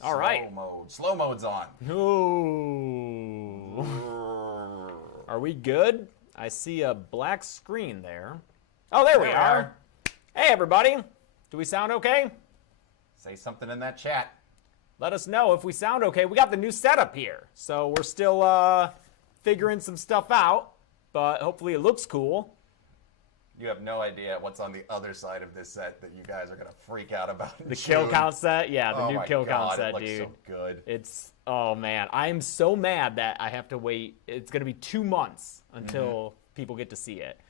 All right. Slow mode's on. Ooh. Are we good? I see a black screen there. Oh, there we are. Hey, everybody. Do we sound okay? Say something in that chat. Let us know if we sound okay. We got the new setup here, so we're still figuring some stuff out, but hopefully it looks cool. You have no idea what's on the other side of this set that you guys are going to freak out about. The kill count set? Yeah, the new kill count set, it looks dude. so good. It's, oh man, I am so mad that I have to wait. It's going to be 2 months until people get to see it.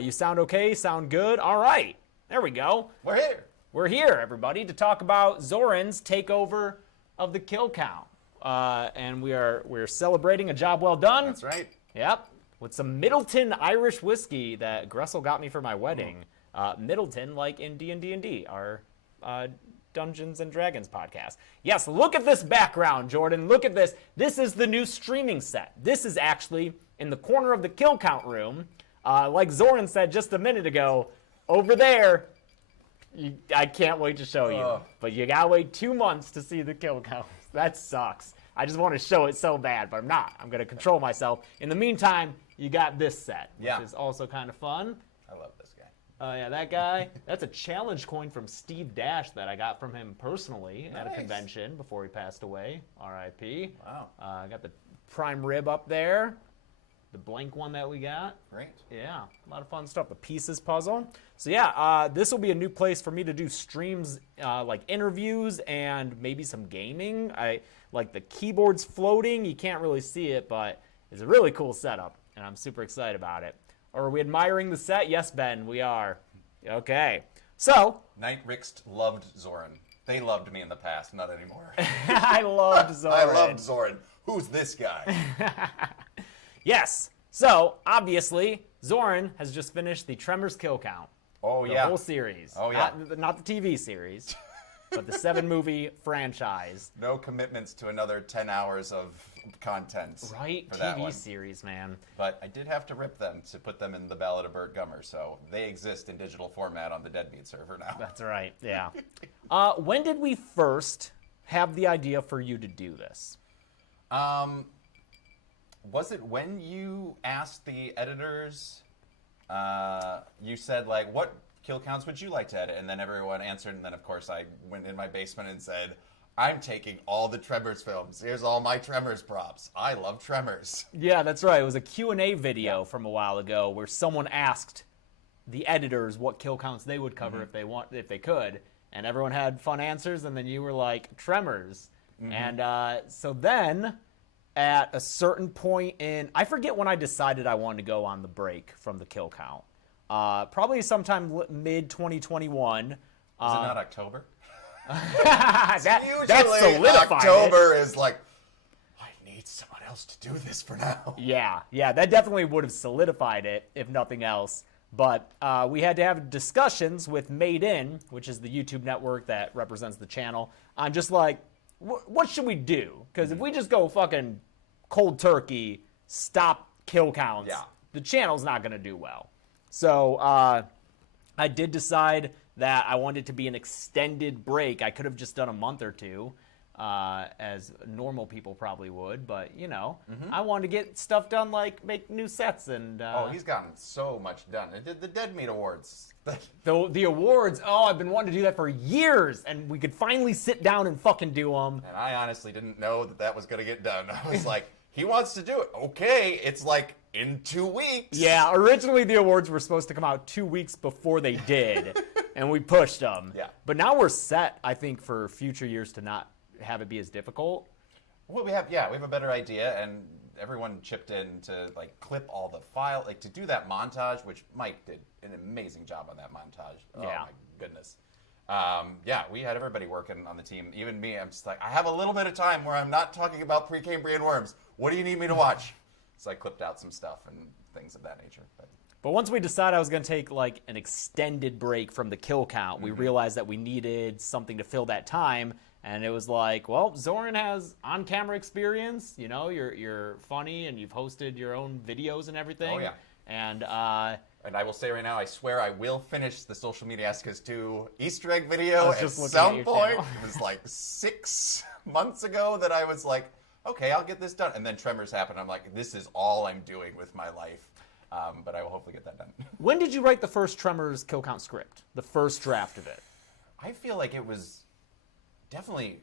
You sound okay? Sound good? All right. There we go. We're here. We're here, everybody, to talk about Zoran's takeover of the kill count. And we're celebrating a job well done. That's right. Yep. With some Middleton Irish whiskey that Gressel got me for my wedding. Middleton, like in D&D, our Dungeons and Dragons podcast. Yes, look at this background, Jordan. Look at this. This is the new streaming set. This is actually in the corner of the kill count room. Like Zoran said just a minute ago, over there. I can't wait to show you. But you gotta wait 2 months to see the kill count. That sucks. I just want to show it so bad, but I'm not. I'm going to control myself. In the meantime, you got this set, which is also kind of fun. I love this guy. Oh, yeah, that guy. That's a challenge coin from Steve Dash that I got from him personally at a convention before he passed away. R.I.P. Wow. I got the prime rib up there. The blank one that we got. Great. Yeah, a lot of fun stuff. The pieces puzzle. So yeah, this will be a new place for me to do streams, like interviews and maybe some gaming. I like the keyboard's floating. You can't really see it, but it's a really cool setup, and I'm super excited about it. Are we admiring the set? Yes, Ben, we are. Okay. So. Night Rixt loved Zoran. They loved me in the past, not anymore. I loved Zoran. I loved Zoran. Who's this guy? Yes. So, obviously, Zoran has just finished the Tremors kill count. Oh, the whole series. Oh, yeah. Not the TV series, but the 7-movie franchise. No commitments to another 10 hours of content. Right? For that TV one. series, man. But I did have to rip them to put them in the Ballad of Burt Gummer, so they exist in digital format on the Deadbeat server now. That's right, yeah. When did we first have the idea for you to do this? Was it when you asked the editors, you said, like, what kill counts would you like to edit? And then everyone answered, and then, of course, I went in my basement and said, I'm taking all the Tremors films. Here's all my Tremors props. I love Tremors. Yeah, that's right. It was a Q&A video from a while ago where someone asked the editors what kill counts they would cover if they could, and everyone had fun answers, and then you were like, Tremors. And so then, at a certain point in, I forget when I decided I wanted to go on the break from the kill count. Probably sometime mid-2021. Was it not October? Usually that's solidified. October is like, I need someone else to do this for now. Yeah, that definitely would have solidified it, if nothing else. But we had to have discussions with Made In, which is the YouTube network that represents the channel. I'm just like, what should we do? Because if we just go fucking cold turkey, stop kill counts, the channel's not going to do well. So I did decide that I wanted it to be an extended break. I could have just done a month or two, as normal people probably would. But, you know, I wanted to get stuff done, like make new sets. And he's gotten so much done. It did the Dead Meat Awards. The awards, I've been wanting to do that for years. And we could finally sit down and fucking do them. And I honestly didn't know that was going to get done. I was like, he wants to do it. Okay, it's like in 2 weeks. Yeah, originally the awards were supposed to come out 2 weeks before they did. And we pushed them. Yeah. But now we're set, I think, for future years to not have it be as difficult. Well, we have a better idea, and everyone chipped in to like clip all the file, like to do that montage, which Mike did an amazing job on that montage. Oh my goodness. We had everybody working on the team, even me. I'm just like, I have a little bit of time where I'm not talking about Precambrian worms. What do you need me to watch? So I clipped out some stuff and things of that nature. But once we decided I was going to take like an extended break from the kill count, we realized that we needed something to fill that time. And it was like, well, Zoran has on-camera experience. You know, you're funny and you've hosted your own videos and everything. Oh, yeah. And I will say right now, I swear I will finish the Social Media Ask Us 2 Easter egg video at just looking at some your point. channel. It was like 6 months ago that I was like, okay, I'll get this done. And then Tremors happened. I'm like, this is all I'm doing with my life. But I will hopefully get that done. When did you write the first Tremors kill count script? The first draft of it? I feel like it was definitely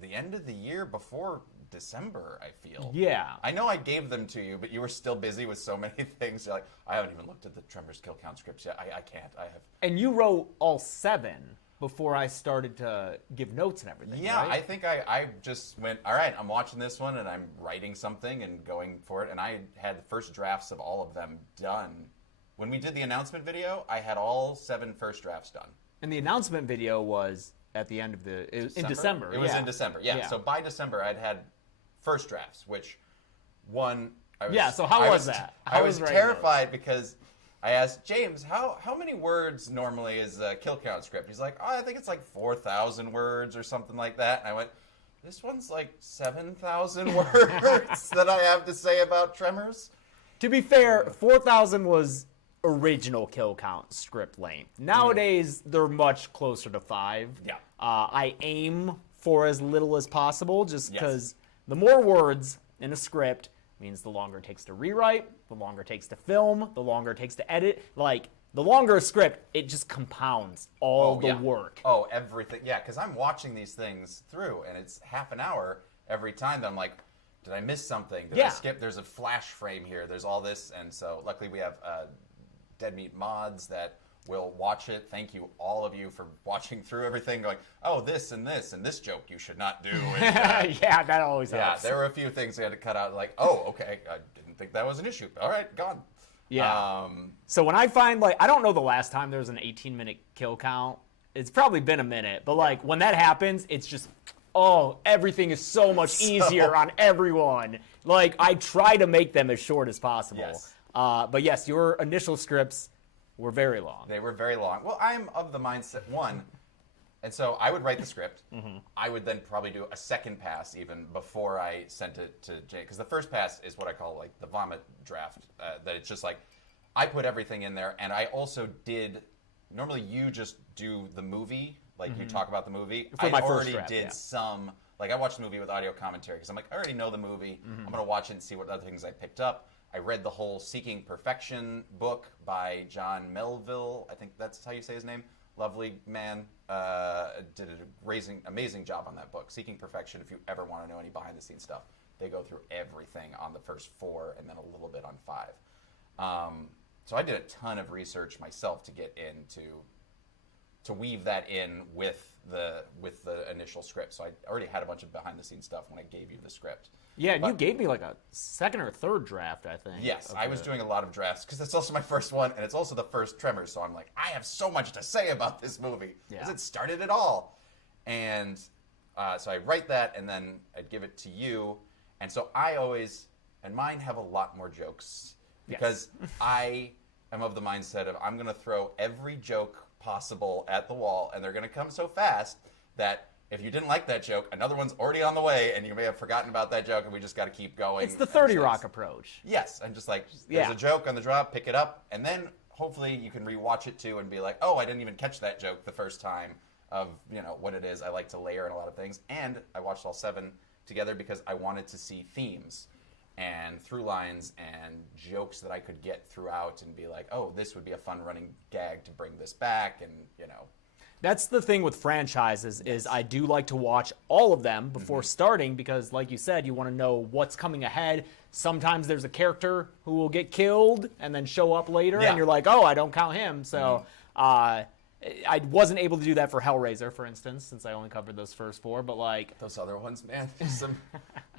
the end of the year before December, I feel. Yeah. I know I gave them to you, but you were still busy with so many things. You're like, I haven't even looked at the Tremors kill count scripts yet. I can't. I have. And you wrote all 7 before I started to give notes and everything, Yeah, right? I think I just went, all right, I'm watching this one and I'm writing something and going for it. And I had the first drafts of all of them done. When we did the announcement video, I had all 7 first drafts done. And the announcement video was at the end of in December. It was yeah. in December, yeah. So by December, I'd had first drafts, which one, I was... Yeah, so how was that? How I was was writing terrified because I asked James, how many words normally is a kill count script? He's like, I think it's like 4,000 words or something like that. And I went, this one's like 7,000 words that I have to say about Tremors. To be fair, 4,000 was original kill count script length. Nowadays, they're much closer to 5. Yeah. I aim for as little as possible just Yes. because the more words in a script means the longer it takes to rewrite, the longer it takes to film, the longer it takes to edit. Like, the longer a script, it just compounds all the work. Oh, everything. Yeah, because I'm watching these things through, and it's half an hour every time that I'm like, did I miss something? Did I skip? There's a flash frame here. There's all this. And so luckily we have Dead Meat mods that will watch it. Thank you, all of you, for watching through everything, going, oh, this and this joke you should not do. And, yeah, that always helps. Yeah, there were a few things I had to cut out, like, oh, okay, I didn't think that was an issue. All right, gone. Yeah. So when I find, like, I don't know the last time there was an 18-minute kill count. It's probably been a minute. But, like, when that happens, it's just, oh, everything is so much easier on everyone. Like, I try to make them as short as possible. Yes. But, yes, your initial scripts were very long. They were very long. Well, I'm of the mindset, one, and so I would write the script. I would then probably do a second pass even before I sent it to Jay. Because the first pass is what I call like the vomit draft. That it's just like, I put everything in there. And I also did, normally you just do the movie. Like you talk about the movie. For my I first already draft, did yeah. some, like I watched the movie with audio commentary. Because I'm like, I already know the movie. I'm going to watch it and see what other things I picked up. I read the whole Seeking Perfection book by John Melville. I think that's how you say his name. Lovely man. Did an amazing job on that book. Seeking Perfection, if you ever want to know any behind-the-scenes stuff. They go through everything on the first 4 and then a little bit on 5. So I did a ton of research myself to get into, to weave that in with the initial script. So I already had a bunch of behind-the-scenes stuff when I gave you the script. Yeah, and you gave me like a second or third draft, I think. Yes, I was doing a lot of drafts because it's also my first one, and it's also the first Tremors. So I'm like, I have so much to say about this movie because it started it all. And so I write that, and then I'd give it to you. And so I always, and mine have a lot more jokes because I am of the mindset of I'm going to throw every joke possible at the wall, and they're going to come so fast that if you didn't like that joke, another one's already on the way, and you may have forgotten about that joke, and we just got to keep going. It's the 30 Rock approach. Yes, and just like, there's a joke on the drop, pick it up, and then hopefully you can rewatch it too and be like, oh, I didn't even catch that joke the first time of, what it is. I like to layer in a lot of things, and I watched all 7 together because I wanted to see themes and through lines and jokes that I could get throughout and be like, oh, this would be a fun running gag to bring this back, and, That's the thing with franchises is I do like to watch all of them before starting because, like you said, you want to know what's coming ahead. Sometimes there's a character who will get killed and then show up later, and you're like, oh, I don't count him. So I wasn't able to do that for Hellraiser, for instance, since I only covered those first 4. But like those other ones, man,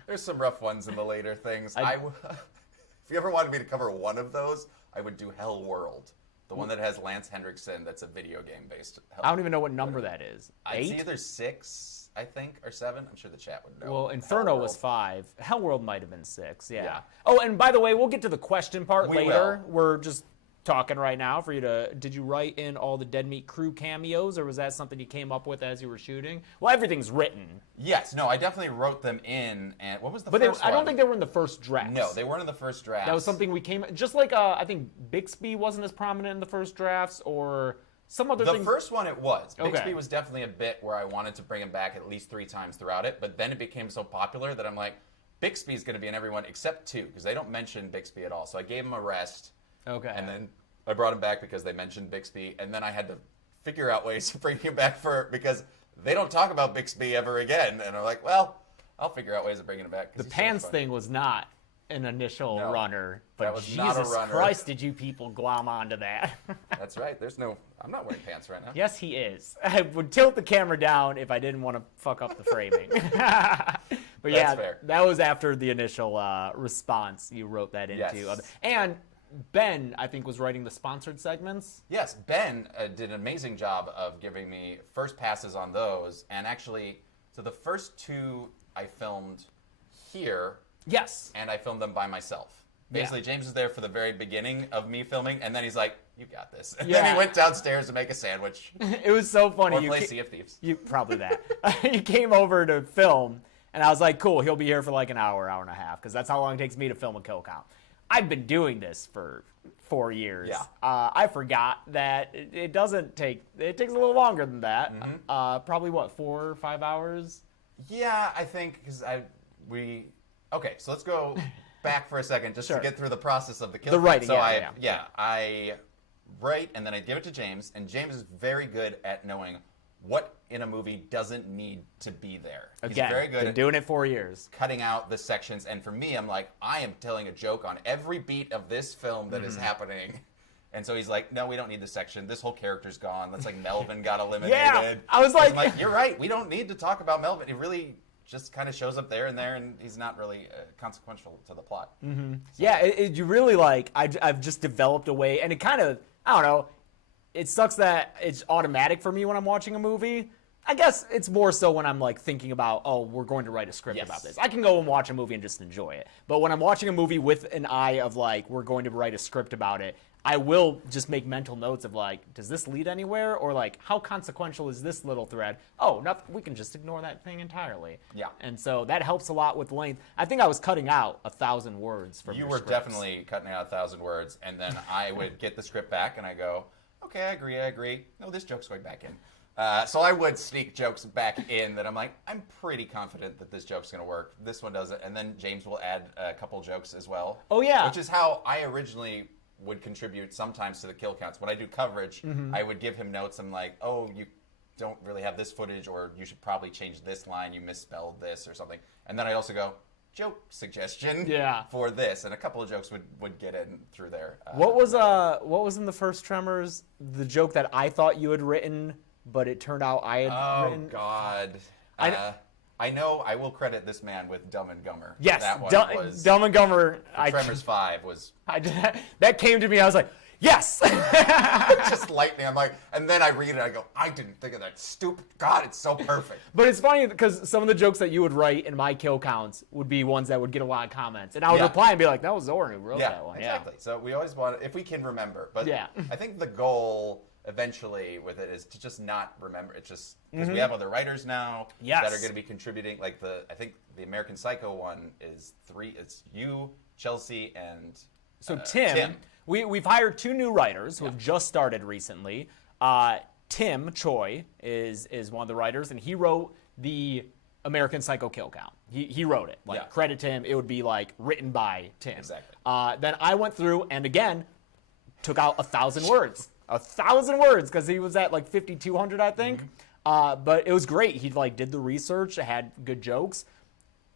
there's some rough ones in the later things. If you ever wanted me to cover one of those, I would do Hell World. The one that has Lance Henriksen, that's a video game based. I don't even know what number that is. 8? It's either 6, I think, or 7. I'm sure the chat would know. Well, Inferno was 5. Hellworld might have been 6, yeah. Oh, and by the way, we'll get to the question part later. Will. We're just talking right now for you to. Did you write in all the Dead Meat Crew cameos, or was that something you came up with as you were shooting? Well, everything's written. Yes, no, I definitely wrote them in. And what was the But first one? I don't think they were in the first draft. No, they weren't in the first draft. That was something we came. Just like I think Bixby wasn't as prominent in the first drafts, or some other thing. The first one it was. Okay. Bixby was definitely a bit where I wanted to bring him back at least 3 times throughout it, but then it became so popular that I'm like, Bixby's going to be in everyone except 2, because they don't mention Bixby at all. So I gave him a rest. Okay. And then I brought him back because they mentioned Bixby, and then I had to figure out ways to bring him back because they don't talk about Bixby ever again. And I'm like, well, I'll figure out ways of bringing him back. The pants thing was not an initial runner, but that was Jesus not a runner. Christ, did you people glom onto that? That's right. I'm not wearing pants right now. Yes, he is. I would tilt the camera down if I didn't want to fuck up the framing. But yeah, fair. that was after the initial response you wrote that into. Yes. And Ben, I think, was writing the sponsored segments. Yes, Ben did an amazing job of giving me first passes on those. And actually, so the first 2 I filmed here. Yes. And I filmed them by myself. Basically, James was there for the very beginning of me filming, and then he's like, you got this. And then he went downstairs to make a sandwich. It was so funny. Or play Sea of Thieves. Probably that. You came over to film, and I was like, cool, he'll be here for like an hour, hour and a half, because that's how long it takes me to film a kill count. I've been doing this for 4 years. Yeah. I forgot that it doesn't take, it takes a little longer than that. Mm-hmm. Probably, 4 or 5 hours? Yeah, I think, because okay, so let's go back for a second just to get through the process of the kill. The writing, so yeah. I write and then I give it to James, and James is very good at knowing what in a movie doesn't need to be there. He's very good at doing it 4 years. cutting out the sections, and for me, I'm like, I am telling a joke on every beat of this film that is happening. And so he's like, no, we don't need this section. This whole character's gone. That's like Melvin got eliminated. Yeah, I was like, you're right. We don't need to talk about Melvin. He really just kind of shows up there, and he's not really consequential to the plot. Mm-hmm. So. Yeah, you really like, I've just developed a way, and it kind of, I don't know, it sucks that it's automatic for me when I'm watching a movie. I guess it's more so when I'm like thinking about, oh, we're going to write a script about this. I can go and watch a movie and just enjoy it. But when I'm watching a movie with an eye of like, we're going to write a script about it, I will just make mental notes of like, does this lead anywhere? Or like, how consequential is this little thread? Oh, we can just ignore that thing entirely. Yeah. And so that helps a lot with length. I think I was cutting out 1,000 words from You your were scripts. definitely cutting out 1,000 words, and then I would get the script back and I go, okay, I agree. No, this joke's going back in. So I would sneak jokes back in that I'm like, I'm pretty confident that this joke's going to work. This one doesn't. And then James will add a couple jokes as well. Oh, yeah. Which is how I originally would contribute sometimes to the kill counts. When I do coverage, I would give him notes. I'm like, oh, you don't really have this footage, or you should probably change this line. You misspelled this or something. And then I also go, joke suggestion for this. And a couple of jokes would get in through there. What was in the first Tremors, the joke that I thought you had written, but it turned out I had written? Oh, God. I know I will credit this man with Dumb and Gummer. Yes, that one was Dumb and Gummer. Tremors 5 was... that came to me, I was like, yes! just lightning. I'm like, and then I read it, I go, I didn't think of that. Stupid. God, it's so perfect. But it's funny because some of the jokes that you would write in my kill counts would be ones that would get a lot of comments. And I would reply and be like, that was Zoran who wrote that one. Exactly. So we always want, if we can remember. But I think the goal eventually with it is to just not remember. It's just because we have other writers now that are going to be contributing. Like I think the American Psycho one is 3. It's you, Chelsea, and so Tim. We've hired 2 new writers who have just started recently. Tim Choi is one of the writers, and he wrote the American Psycho kill count. He wrote it. Credit to him. It would be like written by Tim. Exactly. Then I went through and again took out 1,000 words. 1,000 words because he was at like 5,200, I think. But it was great. He did the research, had good jokes.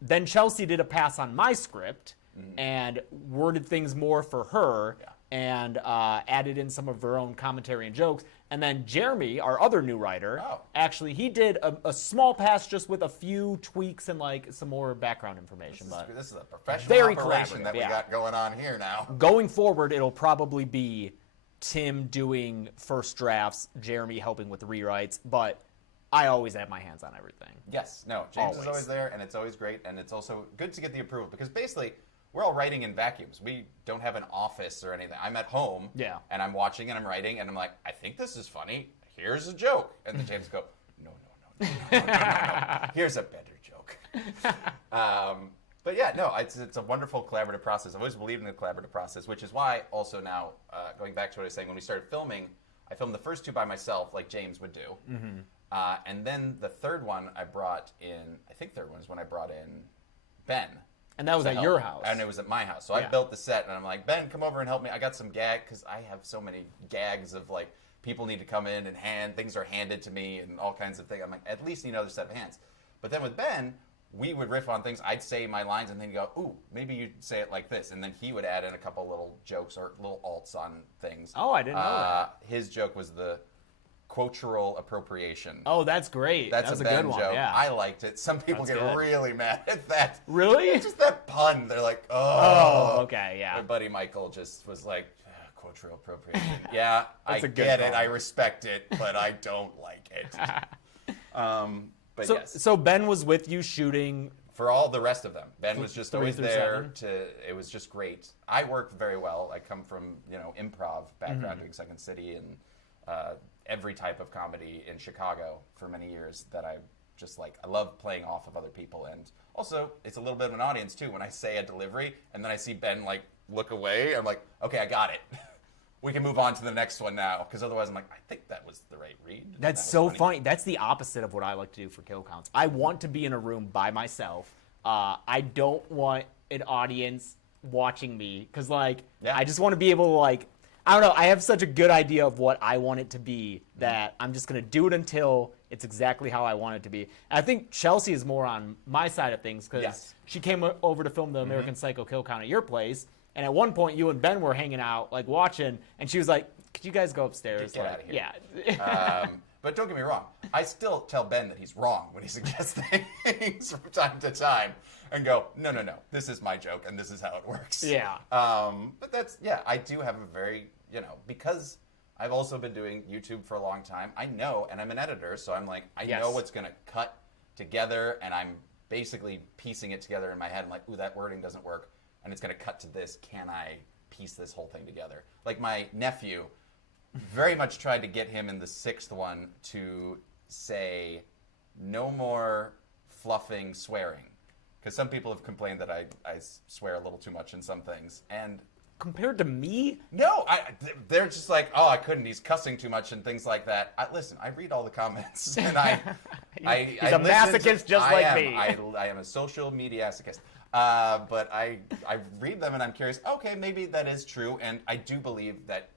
Then Chelsea did a pass on my script and worded things more for her and added in some of her own commentary and jokes. And then Jeremy, our other new writer, actually he did a small pass just with a few tweaks and like some more background information. This is a professional operation that we yeah. got going on here now. Going forward, it'll probably be Tim doing first drafts, Jeremy helping with the rewrites, but I always have my hands on everything. Yes. No, James is always there, and it's always great, and it's also good to get the approval, because basically we're all writing in vacuums. We don't have an office or anything. I'm at home, and I'm watching and I'm writing, and I'm like, I think this is funny. Here's a joke. And the James go, no. Here's a better joke. But yeah, no, it's a wonderful collaborative process. I've always believed in the collaborative process, which is why also now, going back to what I was saying, when we started filming, I filmed the first two by myself, like James would do. And then the third one I brought in, I think third one is when I brought in Ben. And that was at your house. And it was at my house. So I built the set, and I'm like, Ben, come over and help me. I got some gag, because I have so many gags of, like, people need to come in and things are handed to me and all kinds of things. I'm like, at least need another set of hands. But then with Ben, we would riff on things. I'd say my lines, and then he'd go, ooh, maybe you'd say it like this. And then he would add in a couple little jokes or little alts on things. Oh, I didn't know that. His joke was the cultural appropriation. Oh, that's great. That's that was a a good Ben one. joke. Yeah. I liked it. Some people get really mad at that. Really? It's just that pun. They're like, oh. Okay, yeah. My buddy Michael just was like, cultural appropriation. Yeah, I a good get it. call. I respect it, but I don't like it. But yes. So Ben was with you shooting. For all the rest of them, Ben was just 3 always through there. 7? It was just great. I worked very well. I come from improv background, doing Second City and every type of comedy in Chicago for many years. That I just like. I love playing off of other people, and also it's a little bit of an audience too. When I say a delivery and then I see Ben like look away, I'm like, okay, I got it. We can move on to the next one now, because otherwise I'm like, I think that was the right read. That's so funny. That's the opposite of what I like to do for kill counts. I want to be in a room by myself. I don't want an audience watching me, because I just want to be able to I don't know. I have such a good idea of what I want it to be that I'm just going to do it until it's exactly how I want it to be. And I think Chelsea is more on my side of things, because she came over to film the American Psycho kill count at your place. And at one point, you and Ben were hanging out, watching, and she was like, could you guys go upstairs? Get out of here. Yeah. But don't get me wrong. I still tell Ben that he's wrong when he suggests things from time to time and go, no, this is my joke, and this is how it works. Yeah. But I do have a very, because I've also been doing YouTube for a long time, I know, and I'm an editor, so I'm like, I know what's going to cut together, and I'm basically piecing it together in my head. I'm like, ooh, that wording doesn't work. And it's going to cut to this. Can I piece this whole thing together? Like my nephew, very much tried to get him in the 6th one to say no more fluffing swearing. Because some people have complained that I swear a little too much in some things. And compared to me? No, they're just like, oh, I couldn't. He's cussing too much and things like that. Listen, I read all the comments. And He's a masochist just like me. I am a social media masochist. But I read them and I'm curious, okay, maybe that is true. And I do believe that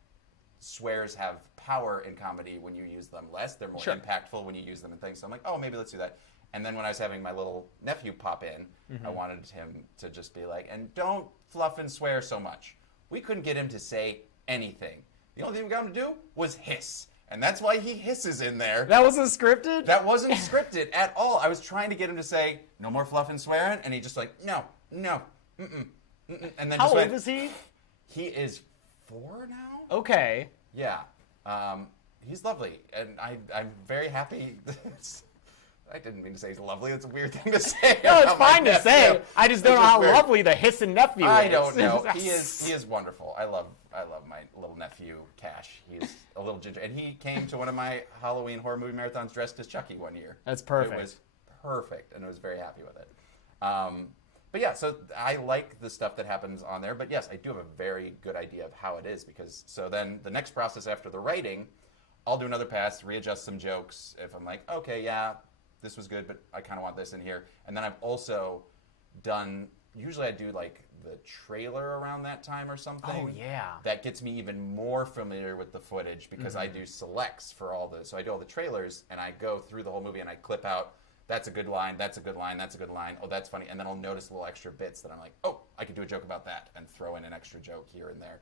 swears have power in comedy when you use them less. They're more impactful when you use them in things. So I'm like, oh, maybe let's do that. And then when I was having my little nephew pop in, I wanted him to just be like, and don't fluff and swear so much. We couldn't get him to say anything. The only thing we got him to do was hiss. And that's why he hisses in there. That wasn't scripted? That wasn't scripted at all. I was trying to get him to say, no more fluff and swearing, and he just like, no, mm-mm. And then How just old is he? He is 4 now? Okay. Yeah. He's lovely, and I'm very happy. I didn't mean to say he's lovely. It's a weird thing to say. No, it's fine to say. I just don't know how lovely the hissing nephew is. I don't know. He is wonderful. I love my little nephew, Cash. He's a little ginger. And he came to one of my Halloween horror movie marathons dressed as Chucky one year. That's perfect. It was perfect, and I was very happy with it. But yeah, so I like the stuff that happens on there. But yes, I do have a very good idea of how it is, because so then the next process after the writing, I'll do another pass, readjust some jokes. If I'm like, okay, yeah, this was good, but I kind of want this in here. And then I've also done, usually I do like the trailer around that time or something. Oh, yeah. That gets me even more familiar with the footage, because I do selects for all the, so I do all the trailers and I go through the whole movie and I clip out, that's a good line, that's a good line, that's a good line, oh, that's funny. And then I'll notice little extra bits that I'm like, oh, I could do a joke about that, and throw in an extra joke here and there.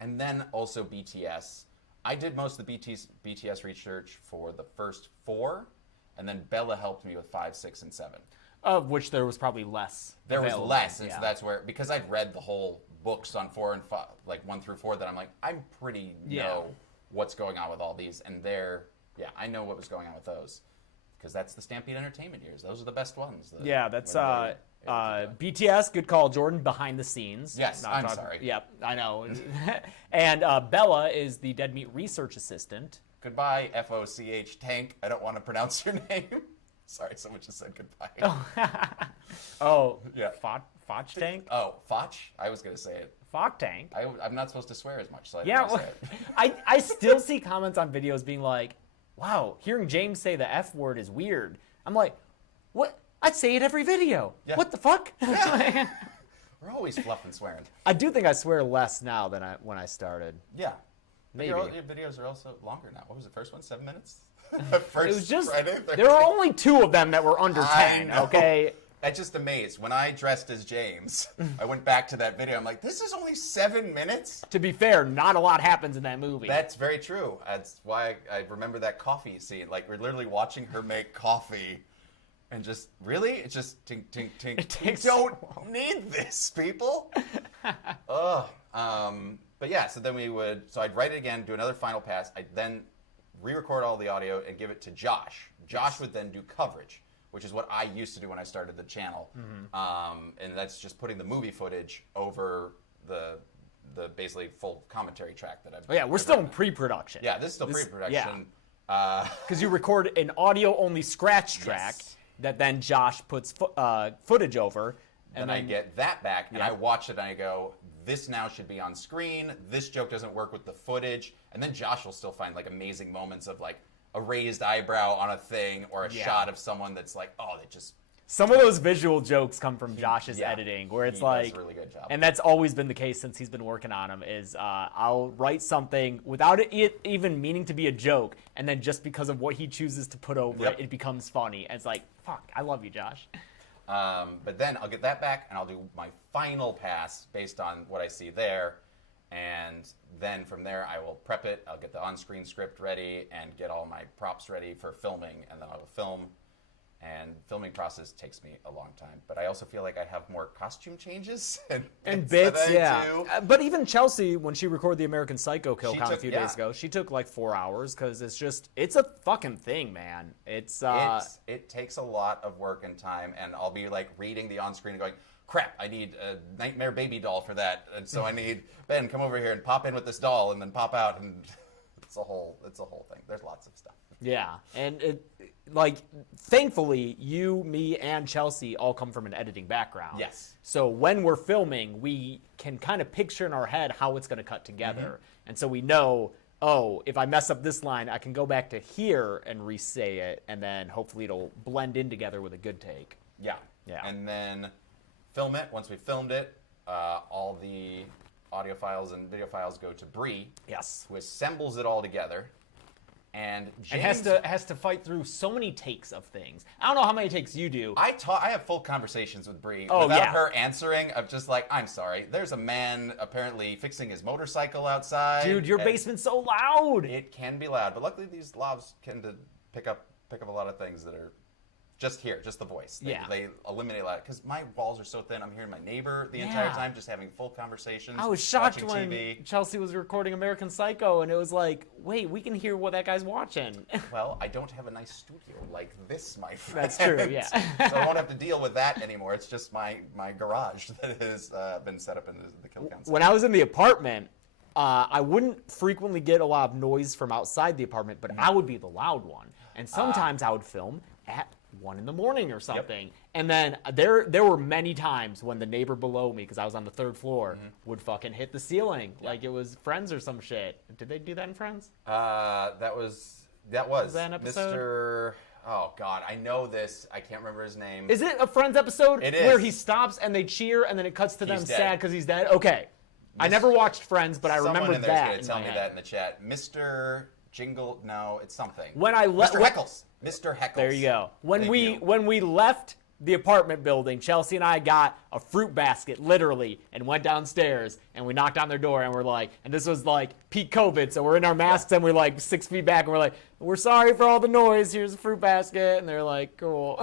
And then also BTS. I did most of the BTS research for the first 4, and then Bella helped me with 5, 6, and 7. Of which there was probably less. There was less, and so that's where, because I'd read the whole books on 4 and 5, like 1 through 4, that I'm like, I'm pretty know what's going on with all these, and I know what was going on with those. because that's the Stampede Entertainment years. Those are the best ones. Yeah, that's BTS. Good call, Jordan. Behind the scenes. Yes, I'm sorry. Yep, I know. And Bella is the Dead Meat research assistant. Goodbye, FOCH Tank. I don't want to pronounce your name. Sorry, someone just said goodbye. Oh, yeah. Foch Tank? Oh, Foch? I was going to say it. Foch Tank? I'm not supposed to swear as much, so I yeah, didn't say it. I still see comments on videos being like, wow, hearing James say the F word is weird. I'm like, what? I say it every video. Yeah. What the fuck? Yeah. We're always fluffing swearing. I do think I swear less now than when I started. Yeah. Maybe. Your videos are also longer now. What was the first one? 7 minutes? It was just, Friday, there were only 2 of them that were under 10, okay? I'm just amazed. When I dressed as James, I went back to that video. I'm like, this is only 7 minutes? To be fair, not a lot happens in that movie. That's very true. That's why I remember that coffee scene. Like, we're literally watching her make coffee. And just, really? It's just tink, tink, tink. It takes We don't need this, people. Ugh. But yeah, so then so I'd write it again, do another final pass. I'd then re-record all the audio and give it to Josh. Josh would then do coverage, which is what I used to do when I started the channel. And that's just putting the movie footage over the basically full commentary track that I've. Oh yeah, we're still in pre-production. Yeah, this is still pre-production. Yeah. Because you record an audio-only scratch track that then Josh puts footage over. And then I get that back, and I watch it, and I go, this now should be on screen. This joke doesn't work with the footage. And then Josh will still find, like, amazing moments of, like, a raised eyebrow on a thing or a shot of someone that's like, oh, they just... Some of those visual jokes come from Josh's editing, where it's like... He does a really good job. And that's always been the case since he's been working on them, is I'll write something without it even meaning to be a joke, and then just because of what he chooses to put over it, it becomes funny. And it's like, fuck, I love you, Josh. But then I'll get that back, and I'll do my final pass based on what I see there. And then from there, I will prep it. I'll get the on-screen script ready and get all my props ready for filming, and then I will film. And filming process takes me a long time. But I also feel like I have more costume changes and bits, but even Chelsea, when she recorded the American Psycho kill count a few days ago, she took like 4 hours because it's a fucking thing, man. It takes a lot of work and time, and I'll be like reading the on-screen and going, crap, I need a Nightmare Baby doll for that. And so I need, Ben, come over here and pop in with this doll and then pop out, and it's a whole thing. There's lots of stuff. Yeah, and thankfully, you, me, and Chelsea all come from an editing background. Yes. So when we're filming, we can kind of picture in our head how it's going to cut together. And so we know, oh, if I mess up this line, I can go back to here and re-say it, and then hopefully it'll blend in together with a good take. Yeah. And then film it. Once we filmed it, all the audio files and video files go to Bree. Yes. Who assembles it all together. And James has to fight through so many takes of things. I don't know how many takes you do. I have full conversations with Bree without her answering. Of just like, I'm sorry. There's a man apparently fixing his motorcycle outside. Dude, your basement's so loud. It can be loud, but luckily these lavs tend to pick up a lot of things that are just here, just the voice. They eliminate a lot because my walls are so thin. I'm hearing my neighbor the entire time, just having full conversations. I was shocked when TV. Chelsea was recording American Psycho, and it was like, wait, we can hear what that guy's watching. Well, I don't have a nice studio like this, my friend. That's true, yeah. So I won't have to deal with that anymore. It's just my garage that has been set up in the kill count. When I was in the apartment, I wouldn't frequently get a lot of noise from outside the apartment, but I would be the loud one. And sometimes I would film at 1 in the morning or something. And then there were many times when the neighbor below me, because I was on the 3rd floor, would fucking hit the ceiling like it was Friends or some shit. Did they do that in Friends? That was that an episode? Mr. Oh God, I know this. I can't remember his name. Is it a Friends episode? It is. Where he stops and they cheer and then it cuts to them dead. sad because he's dead? Okay. I never watched Friends, but I remember that. Someone in there is going to tell me that in the chat. Mr. Jingle, no, it's something. Mr. Heckles. Mr. Heckles. There you go. When we left the apartment building, Chelsea and I got a fruit basket, literally, and went downstairs, and we knocked on their door, and we're like, and this was like peak COVID, so we're in our masks, and we're like 6 feet back, and we're like, we're sorry for all the noise, here's a fruit basket, and they're like, cool.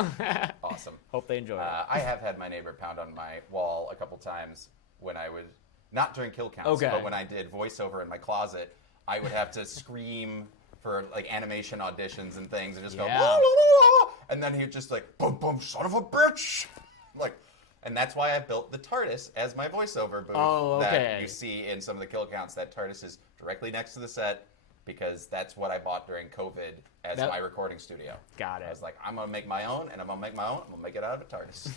Awesome. Hope they enjoy it. I have had my neighbor pound on my wall a couple times when I would, not during kill counts, but when I did voiceover in my closet, I would have to scream for like animation auditions and things, and just go, Yeah. "Wah, wah, wah, wah," and then he'd just like, boom, boom, son of a bitch, like. And that's why I built the TARDIS as my voiceover booth that you see in some of the kill counts. That TARDIS is directly next to the set because that's what I bought during COVID as my recording studio. Got it. I was like, I'm going to make my own, and I'm going to make my own. I'm going to make it out of a TARDIS.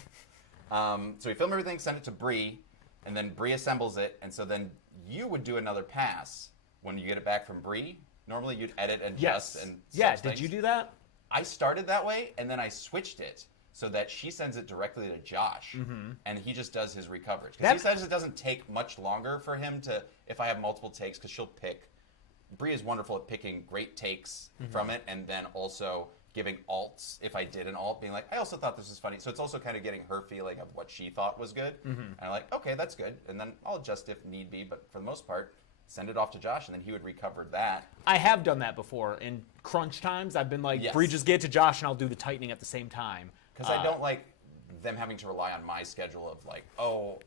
So we film everything, send it to Bree, and then Bree assembles it. And so then you would do another pass when you get it back from Bree. Normally you'd edit, adjust, and such Did things. you do that? I started that way, and then I switched it so that she sends it directly to Josh, and he just does his recoverage. Because he says it doesn't take much longer for him to, if I have multiple takes, because she'll pick. Brie is wonderful at picking great takes from it, and then also giving alts, if I did an alt, being like, I also thought this was funny. So it's also kind of getting her feeling of what she thought was good. And I'm like, okay, that's good. And then I'll adjust if need be, but for the most part, send it off to Josh, and then he would recover that. I have done that before. In crunch times, I've been like, Bree, just get it to Josh, and I'll do the tightening at the same time. Because I don't like them having to rely on my schedule of like, oh,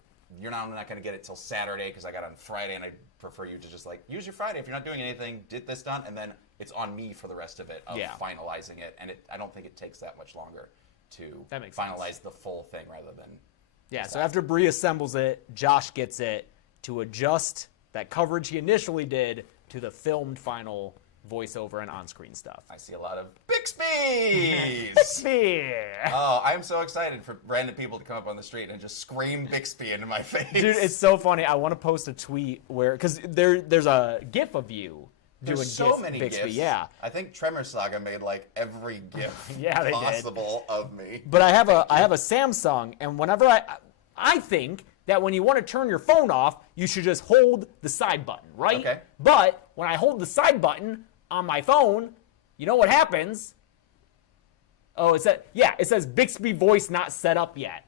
you're not going to get it till Saturday because I got it on Friday, and I prefer you to just like use your Friday if you're not doing anything, get this done, and then it's on me for the rest of it of finalizing it. And I don't think it takes that much longer to finalize the full thing rather than. Yeah. So after Bree assembles it, Josh gets it to adjust that coverage he initially did to the filmed final voiceover and on-screen stuff. I see a lot of Bixby's! Bixby! Oh, I'm so excited for random people to come up on the street and just scream Bixby into my face. Dude, it's so funny. I want to post a tweet where, because there's a GIF of you doing There's so many Bixby. GIFs. Yeah. I think Tremor Saga made like every GIF Yeah, they did. possible of me. But I have a Samsung, and whenever I think that when you want to turn your phone off, you should just hold the side button, right? Okay. But when I hold the side button on my phone, you know what happens? Oh, it says Bixby voice not set up yet.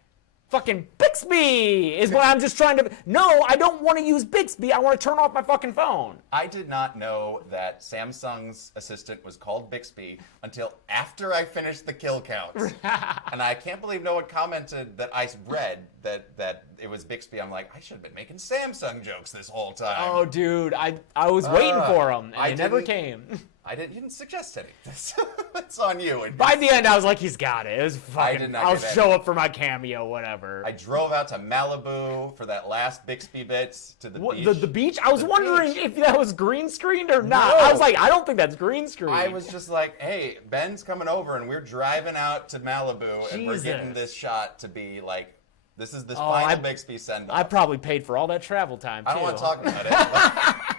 Fucking Bixby is what I'm just trying to. No, I don't want to use Bixby. I want to turn off my fucking phone. I did not know that Samsung's assistant was called Bixby until after I finished the kill count. And I can't believe no one commented that I read that it was Bixby. I'm like, I should have been making Samsung jokes this whole time. Oh, dude, I was waiting for them, and they never came. You didn't suggest any. That's on you. By the end, I was like, he's got it. It was fucking. I did not I'll get that. show up for my cameo, whatever. I drove out to Malibu for that last Bixby bits to the beach. The beach? I was wondering if that was green screened or not. No. I was like, I don't think that's green screened. I was just like, hey, Ben's coming over and we're driving out to Malibu and we're getting this shot to be like, this is this final Bixby send-off. I probably paid for all that travel time, too. I don't want to talk about it.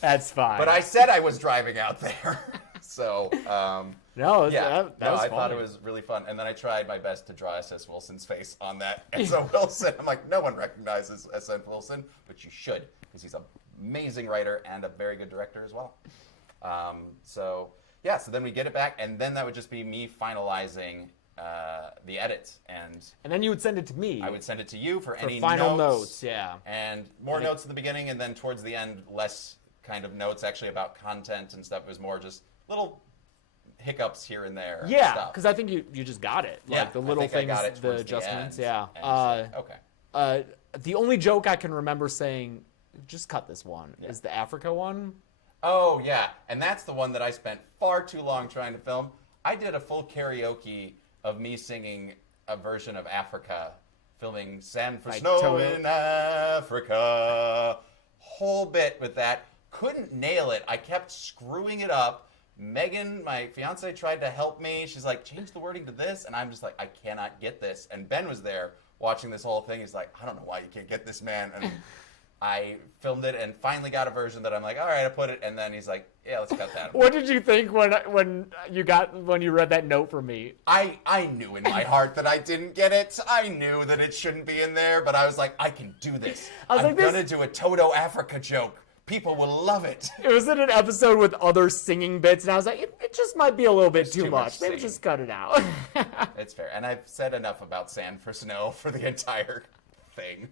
That's fine. But I said I was driving out there. So, no, yeah. that was I funny. thought it was really fun. And then I tried my best to draw S.S. Wilson's face on that. And so Wilson, I'm like, no one recognizes S.S. Wilson, but you should, because he's an amazing writer and a very good director as well. So then we get it back, and then that would just be me finalizing the edits. And then you would send it to me. I would send it to you for any final notes, And more notes in the beginning, and then towards the end, less kind of notes actually about content and stuff. It was more just little hiccups here and there. Yeah, because I think you just got it. Like the little I think things, I got it the towards adjustments. the end. Yeah. Okay. The only joke I can remember saying, just cut this one, is the Africa one. Oh, yeah. And that's the one that I spent far too long trying to film. I did a full karaoke of me singing a version of Africa, filming Sand for Snow in Africa. Whole bit with that. Couldn't nail it. I kept screwing it up. Megan, my fiance, tried to help me. She's like, change the wording to this. And I'm just like, I cannot get this. And Ben was there watching this whole thing. He's like, I don't know why you can't get this, man. And I filmed it and finally got a version that I'm like, all right, I put it. And then he's like, yeah, let's cut that. What did you think when you read that note from me? I knew in my heart that I didn't get it. I knew that it shouldn't be in there, but I was like, I can do this. I'm gonna do a Toto Africa joke. People will love it. It was in an episode with other singing bits, and I was like, it just might be a little bit too much. Maybe just cut it out. It's fair. And I've said enough about Sand for Snow for the entire thing.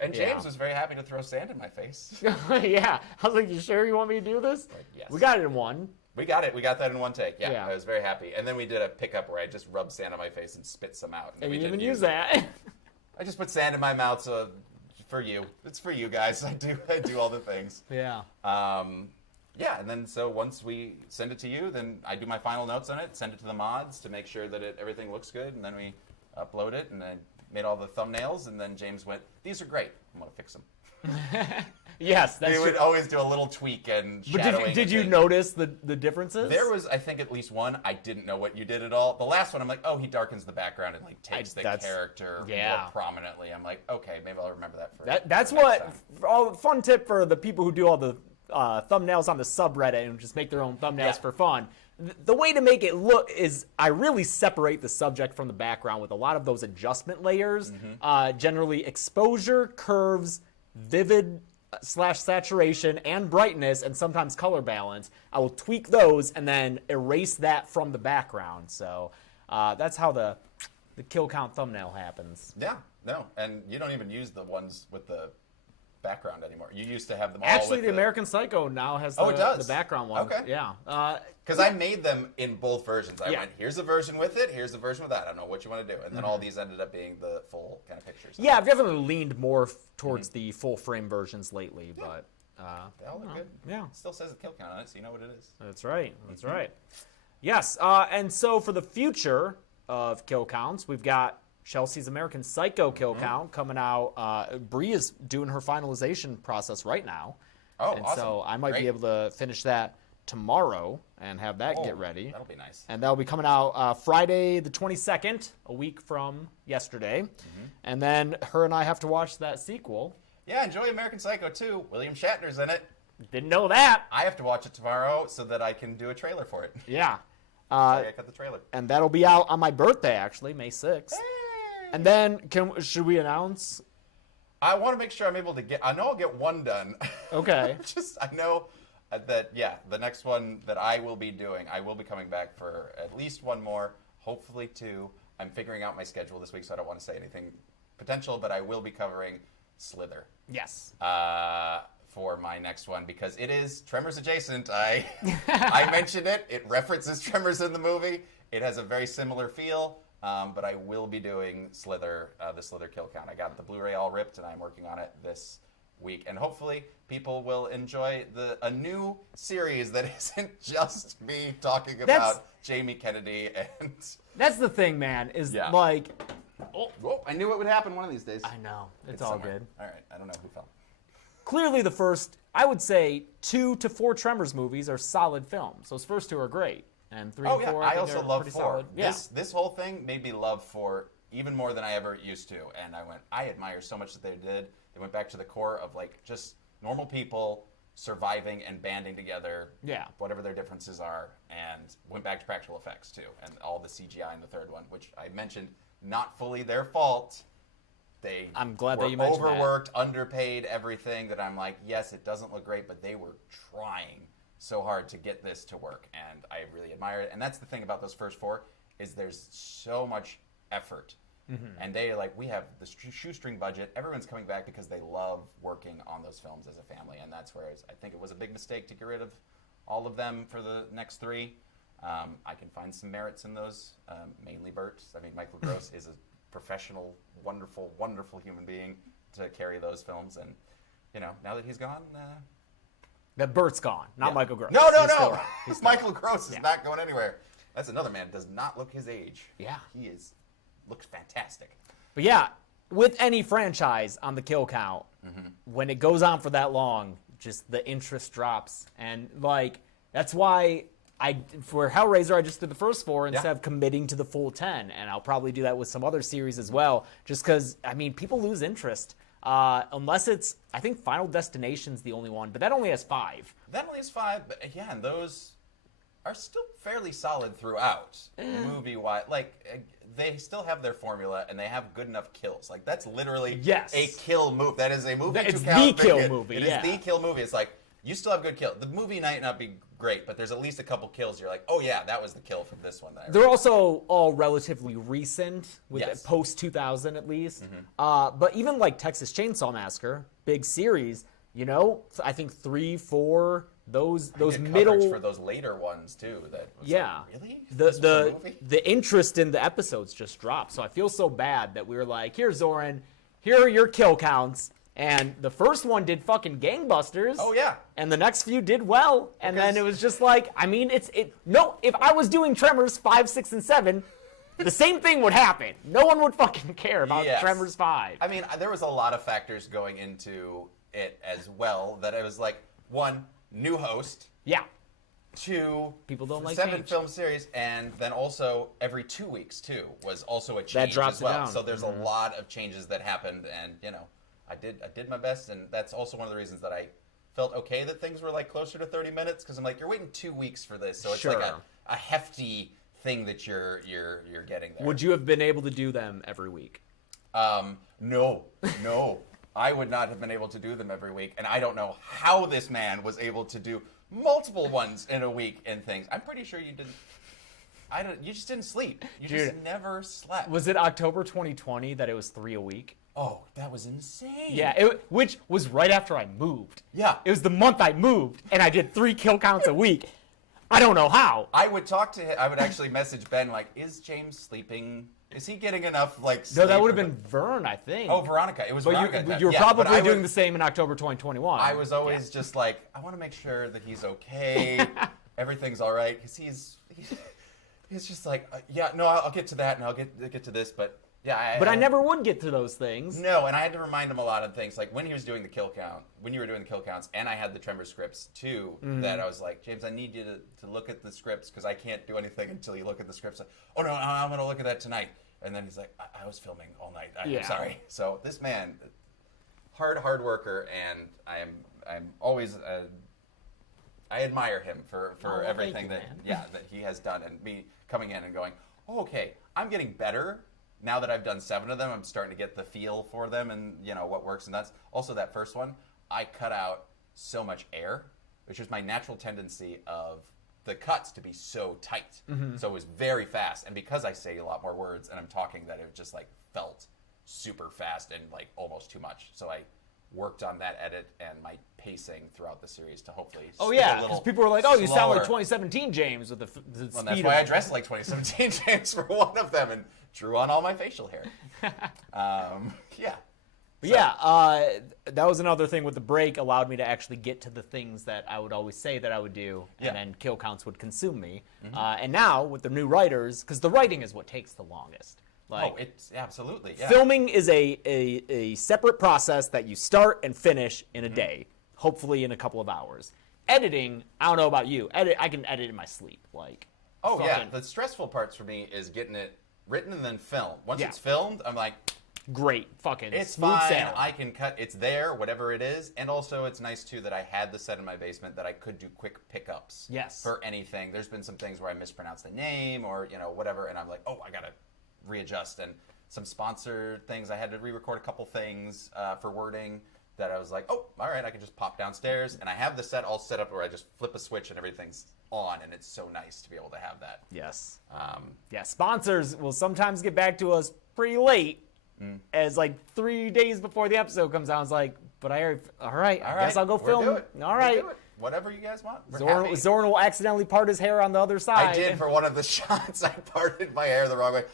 And James was very happy to throw sand in my face. Yeah. I was like, you sure you want me to do this? Like, yes. We got it in one. We got it. We got that in one take. Yeah, I was very happy. And then we did a pickup where I just rubbed sand on my face and spit some out. And we didn't even use that. I just put sand in my mouth, so for you. It's for you guys. I do all the things. Yeah. Yeah, and then so once we send it to you, then I do my final notes on it, send it to the mods to make sure that everything looks good, and then we upload it, and I made all the thumbnails, and then James went, "These are great. I'm going to fix them." Yes, that's We true. would always do a little tweak and But shadowing. did you notice the differences? There was, I think, at least one. I didn't know what you did at all. The last one, I'm like, oh, he darkens the background and like takes the character more prominently. I'm like, okay, maybe I'll remember that for that's for next what time. all fun tip for the people who do all the thumbnails on the subreddit and just make their own thumbnails for fun. The way to make it look is I really separate the subject from the background with a lot of those adjustment layers. Generally exposure, curves, vivid / saturation, and brightness, and sometimes color balance. I will tweak those and then erase that from the background. So that's how the kill count thumbnail happens. Yeah, no, and you don't even use the ones with the background anymore. You used to have them all Actually, with the American Psycho now has it does? the background one. Okay. Yeah. Because I made them in both versions. I Yeah. went, here's a version with it, here's a version with that. I don't know what you want to do. And then all these ended up being the full kind of pictures. Yeah, I've definitely leaned more towards the full frame versions lately, but They all look good. yeah. It still says a kill count on it, so you know what it is. That's right. That's right. Yes, and so for the future of kill counts, we've got Chelsea's American Psycho kill count coming out. Bree is doing her finalization process right now. Oh, and awesome. so I might be Great. able to finish that tomorrow and have that Oh, get ready. That'll be nice. And that'll be coming out Friday the 22nd, a week from yesterday. And then her and I have to watch that sequel. Yeah, enjoy American Psycho 2. William Shatner's in it. Didn't know that. I have to watch it tomorrow so that I can do a trailer for it. Yeah. Sorry, I cut the trailer. And that'll be out on my birthday, actually, May 6th. Hey! And then, should we announce? I want to make sure I'm able to get. I know I'll get one done. Okay. I know that the next one that I will be doing, I will be coming back for at least one more, hopefully two. I'm figuring out my schedule this week, so I don't want to say anything potential, but I will be covering Slither. Yes. For my next one because it is Tremors adjacent. I mentioned it. It references Tremors in the movie. It has a very similar feel. But I will be doing Slither, the Slither kill count. I got the Blu-ray all ripped, and I'm working on it this week. And hopefully, people will enjoy a new series that isn't just me talking about Jamie Kennedy and. That's the thing, man. Yeah. Like. Oh, I knew it would happen one of these days. I know. It's all somewhere. good. All right, I don't know who fell. Clearly, the first, I would say, 2 to 4 Tremors movies are solid films. Those first 2 are great. And 3 and 4, I think also are love pretty 4. solid. Yeah. This whole thing made me love 4 even more than I ever used to. And I admire so much that they did. They went back to the core of like just normal people surviving and banding together, whatever their differences are, and went back to practical effects too. And all the CGI in the third one, which I mentioned, not fully their fault. I'm glad were that you mentioned overworked, underpaid, everything that I'm like, yes, it doesn't look great, but they were trying so hard to get this to work, and I really admire it. And that's the thing about those first 4 is there's so much effort. And they're like, we have the shoestring budget. Everyone's coming back because they love working on those films as a family, and that's where I think it was a big mistake to get rid of all of them for the next 3. I can find some merits in those, mainly Bert. I mean, Michael Gross is a professional, wonderful, wonderful human being to carry those films, and now that he's gone. That Bert's gone, not Michael Gross. No. He's still around. He's still Michael Gross is not going anywhere. That's another man does not look his age. Yeah. He looks fantastic. But yeah, with any franchise on the kill count, when it goes on for that long, just the interest drops. And like that's why for Hellraiser I just did the first 4 instead of committing to the full 10, and I'll probably do that with some other series as well. Just because people lose interest. Unless it's, I think Final Destination's the only one, but that only has 5. That only has 5, but yeah, and those are still fairly solid throughout, movie-wise. Like, they still have their formula, and they have good enough kills. Like, that's literally a kill movie. That is a movie It's to count. the kill movie, It is the kill movie. It's like, you still have good kills. The movie might not be great, but there's at least a couple kills. You're like, oh yeah, that was the kill from this one. They're also all relatively recent, with post-2000 at least. But even like Texas Chainsaw Massacre, big series, I think 3, 4, those middle for those later ones too. That was like, really? The interest in the episodes just dropped. So I feel so bad that we were like, here, Zoran, here are your kill counts. And the first one did fucking gangbusters. Oh, yeah. And the next few did well. And then it was just like, I mean, if I was doing Tremors 5, 6, and 7, the same thing would happen. No one would fucking care about Tremors 5. I mean, there was a lot of factors going into it as well that it was like, 1, new host. Yeah. 2, people don't like 7 change. film series, and then also every 2 weeks too was also a change That drops as well. it down. So there's a lot of changes that happened, and I did my best, and that's also one of the reasons that I felt okay that things were like closer to 30 minutes because I'm like, you're waiting 2 weeks for this, so it's like a hefty thing that you're getting there. Would you have been able to do them every week? No. I would not have been able to do them every week, and I don't know how this man was able to do multiple ones in a week and things. I'm pretty sure you didn't. You just didn't sleep. You just never slept. Was it October 2020 that it was 3 a week? Oh, that was insane. Yeah, which was right after I moved. Yeah. It was the month I moved, and I did 3 kill counts a week. I don't know how. I would talk to him. I would actually message Ben, like, is James sleeping? Is he getting enough, like, sleep? No, that would have been Vern, I think. Oh, Veronica. It was Veronica. But you were probably doing the same in October 2021. I was always just like, I want to make sure that he's okay, everything's all right, because he's just like, I'll get to that, and I'll get to this, but yeah. I never would get to those things. No, and I had to remind him a lot of things, like when he was doing the kill count, when you were doing the kill counts, and I had the Tremor scripts too, that I was like, James, I need you to look at the scripts, because I can't do anything until you look at the scripts. Oh, no, I'm going to look at that tonight. And then he's like, I was filming all night. I'm sorry. So this man, hard worker, and I'm always I admire him for everything that he has done, and me coming in and going, oh, okay, I'm getting better now that I've done 7 of them. I'm starting to get the feel for them and what works, and that's also that first one. I cut out so much air, which is my natural tendency of the cuts to be so tight. So it was very fast. And because I say a lot more words and I'm talking, that it just like felt super fast and like almost too much. So I worked on that edit and my pacing throughout the series to hopefully because people were like, oh, you sound like 2017 James with the speed. Well, that's why I dressed like 2017 James for one of them and drew on all my facial hair. Yeah. But that was another thing with the break, allowed me to actually get to the things that I would always say that I would do, and then kill counts would consume me. And now with the new writers, because the writing is what takes the longest. Like, it's absolutely. Yeah. Filming is a separate process that you start and finish in a day, hopefully in a couple of hours. Editing, I don't know about you. I can edit in my sleep. Like, the stressful parts for me is getting it written and then filmed. Once it's filmed, I'm like, great, fucking it's smooth fine. sailing. I can cut. It's there, whatever it is. And also, it's nice too that I had the set in my basement that I could do quick pickups. Yes. For anything. There's been some things where I mispronounced the name or whatever, and I'm like, oh, I gotta readjust. And some sponsored things, I had to re-record a couple things for wording that I was like, oh, all right, I can just pop downstairs. And I have the set all set up where I just flip a switch and everything's on, and it's so nice to be able to have that. Yes. Sponsors will sometimes get back to us pretty late. As like 3 days before the episode comes out, it's like, but all right, I guess I'll go film. Do it. All right. Do it. Whatever you guys want. Zoran will accidentally part his hair on the other side. I did for one of the shots. I parted my hair the wrong way.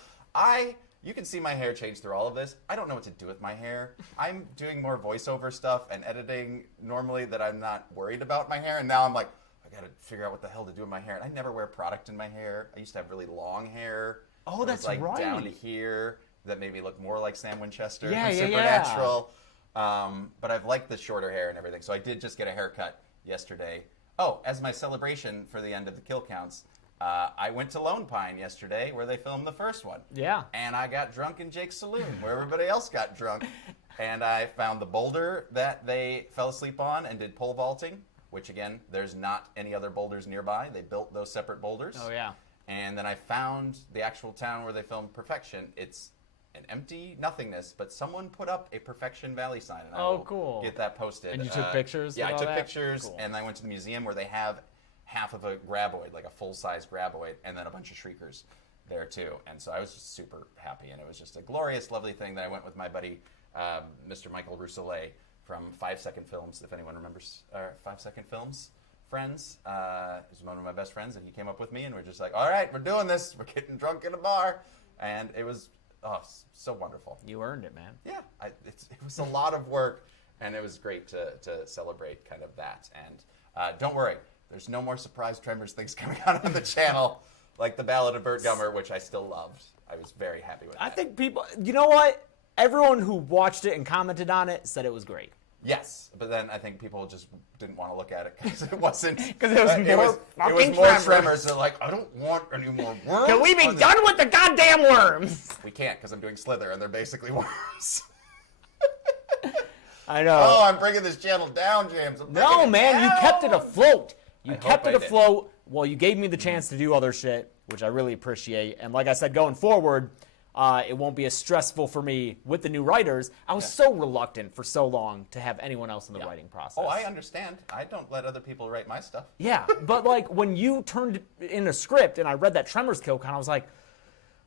You can see my hair change through all of this. I don't know what to do with my hair. I'm doing more voiceover stuff and editing normally that I'm not worried about my hair. And now I'm like, I got to figure out what the hell to do with my hair. And I never wear product in my hair. I used to have really long hair. Oh, that's like right. Down to here. That made me look more like Sam Winchester from Supernatural. But I've liked the shorter hair and everything. So I did just get a haircut yesterday. Oh, as my celebration for the end of the kill counts, I went to Lone Pine yesterday where they filmed the first one. Yeah. And I got drunk in Jake's saloon where everybody else got drunk. And I found the boulder that they fell asleep on and did pole vaulting, which again, there's not any other boulders nearby. They built those separate boulders. Oh, yeah. And then I found the actual town where they filmed Perfection. It's an empty nothingness, but someone put up a Perfection Valley sign, and I will cool. get that posted. And you took pictures? Yeah, I took that? pictures, Cool. and I went to the museum where they have half of a graboid, like a full-size graboid, and then a bunch of shriekers there too. And so I was just super happy, and it was just a glorious, lovely thing that I went with my buddy, Mr. Michael Rousselet from 5 Second Films, if anyone remembers 5 Second Films. Friends, he's one of my best friends, and he came up with me, and we're just like, all right, we're doing this. We're getting drunk in a bar, and it was so wonderful. You earned it, man. Yeah, it was a lot of work, And it was great to celebrate kind of that. And don't worry, there's no more surprise Tremors things coming out on the channel, like the Ballad of Bert Gummer, which I still loved. I was very happy with that. I think people, you know what? Everyone who watched it and commented on it said it was great. Yes, but then I think people just didn't want to look at it because it wasn't. Because it was more fucking Tremors. They're like, I don't want any more worms. Can we be done with the goddamn worms? We can't because I'm doing Slither and they're basically worms. I know. Oh, I'm bringing this channel down, James. No, man, down. you kept it afloat. You kept it did. afloat. Well, you gave me the chance to do other shit, which I really appreciate. And like I said, going forward, it won't be as stressful for me with the new writers. I was so reluctant for so long to have anyone else in the writing process. Oh, I understand. I don't let other people write my stuff. Yeah, but like when you turned in a script and I read that Tremors kill count, I was like,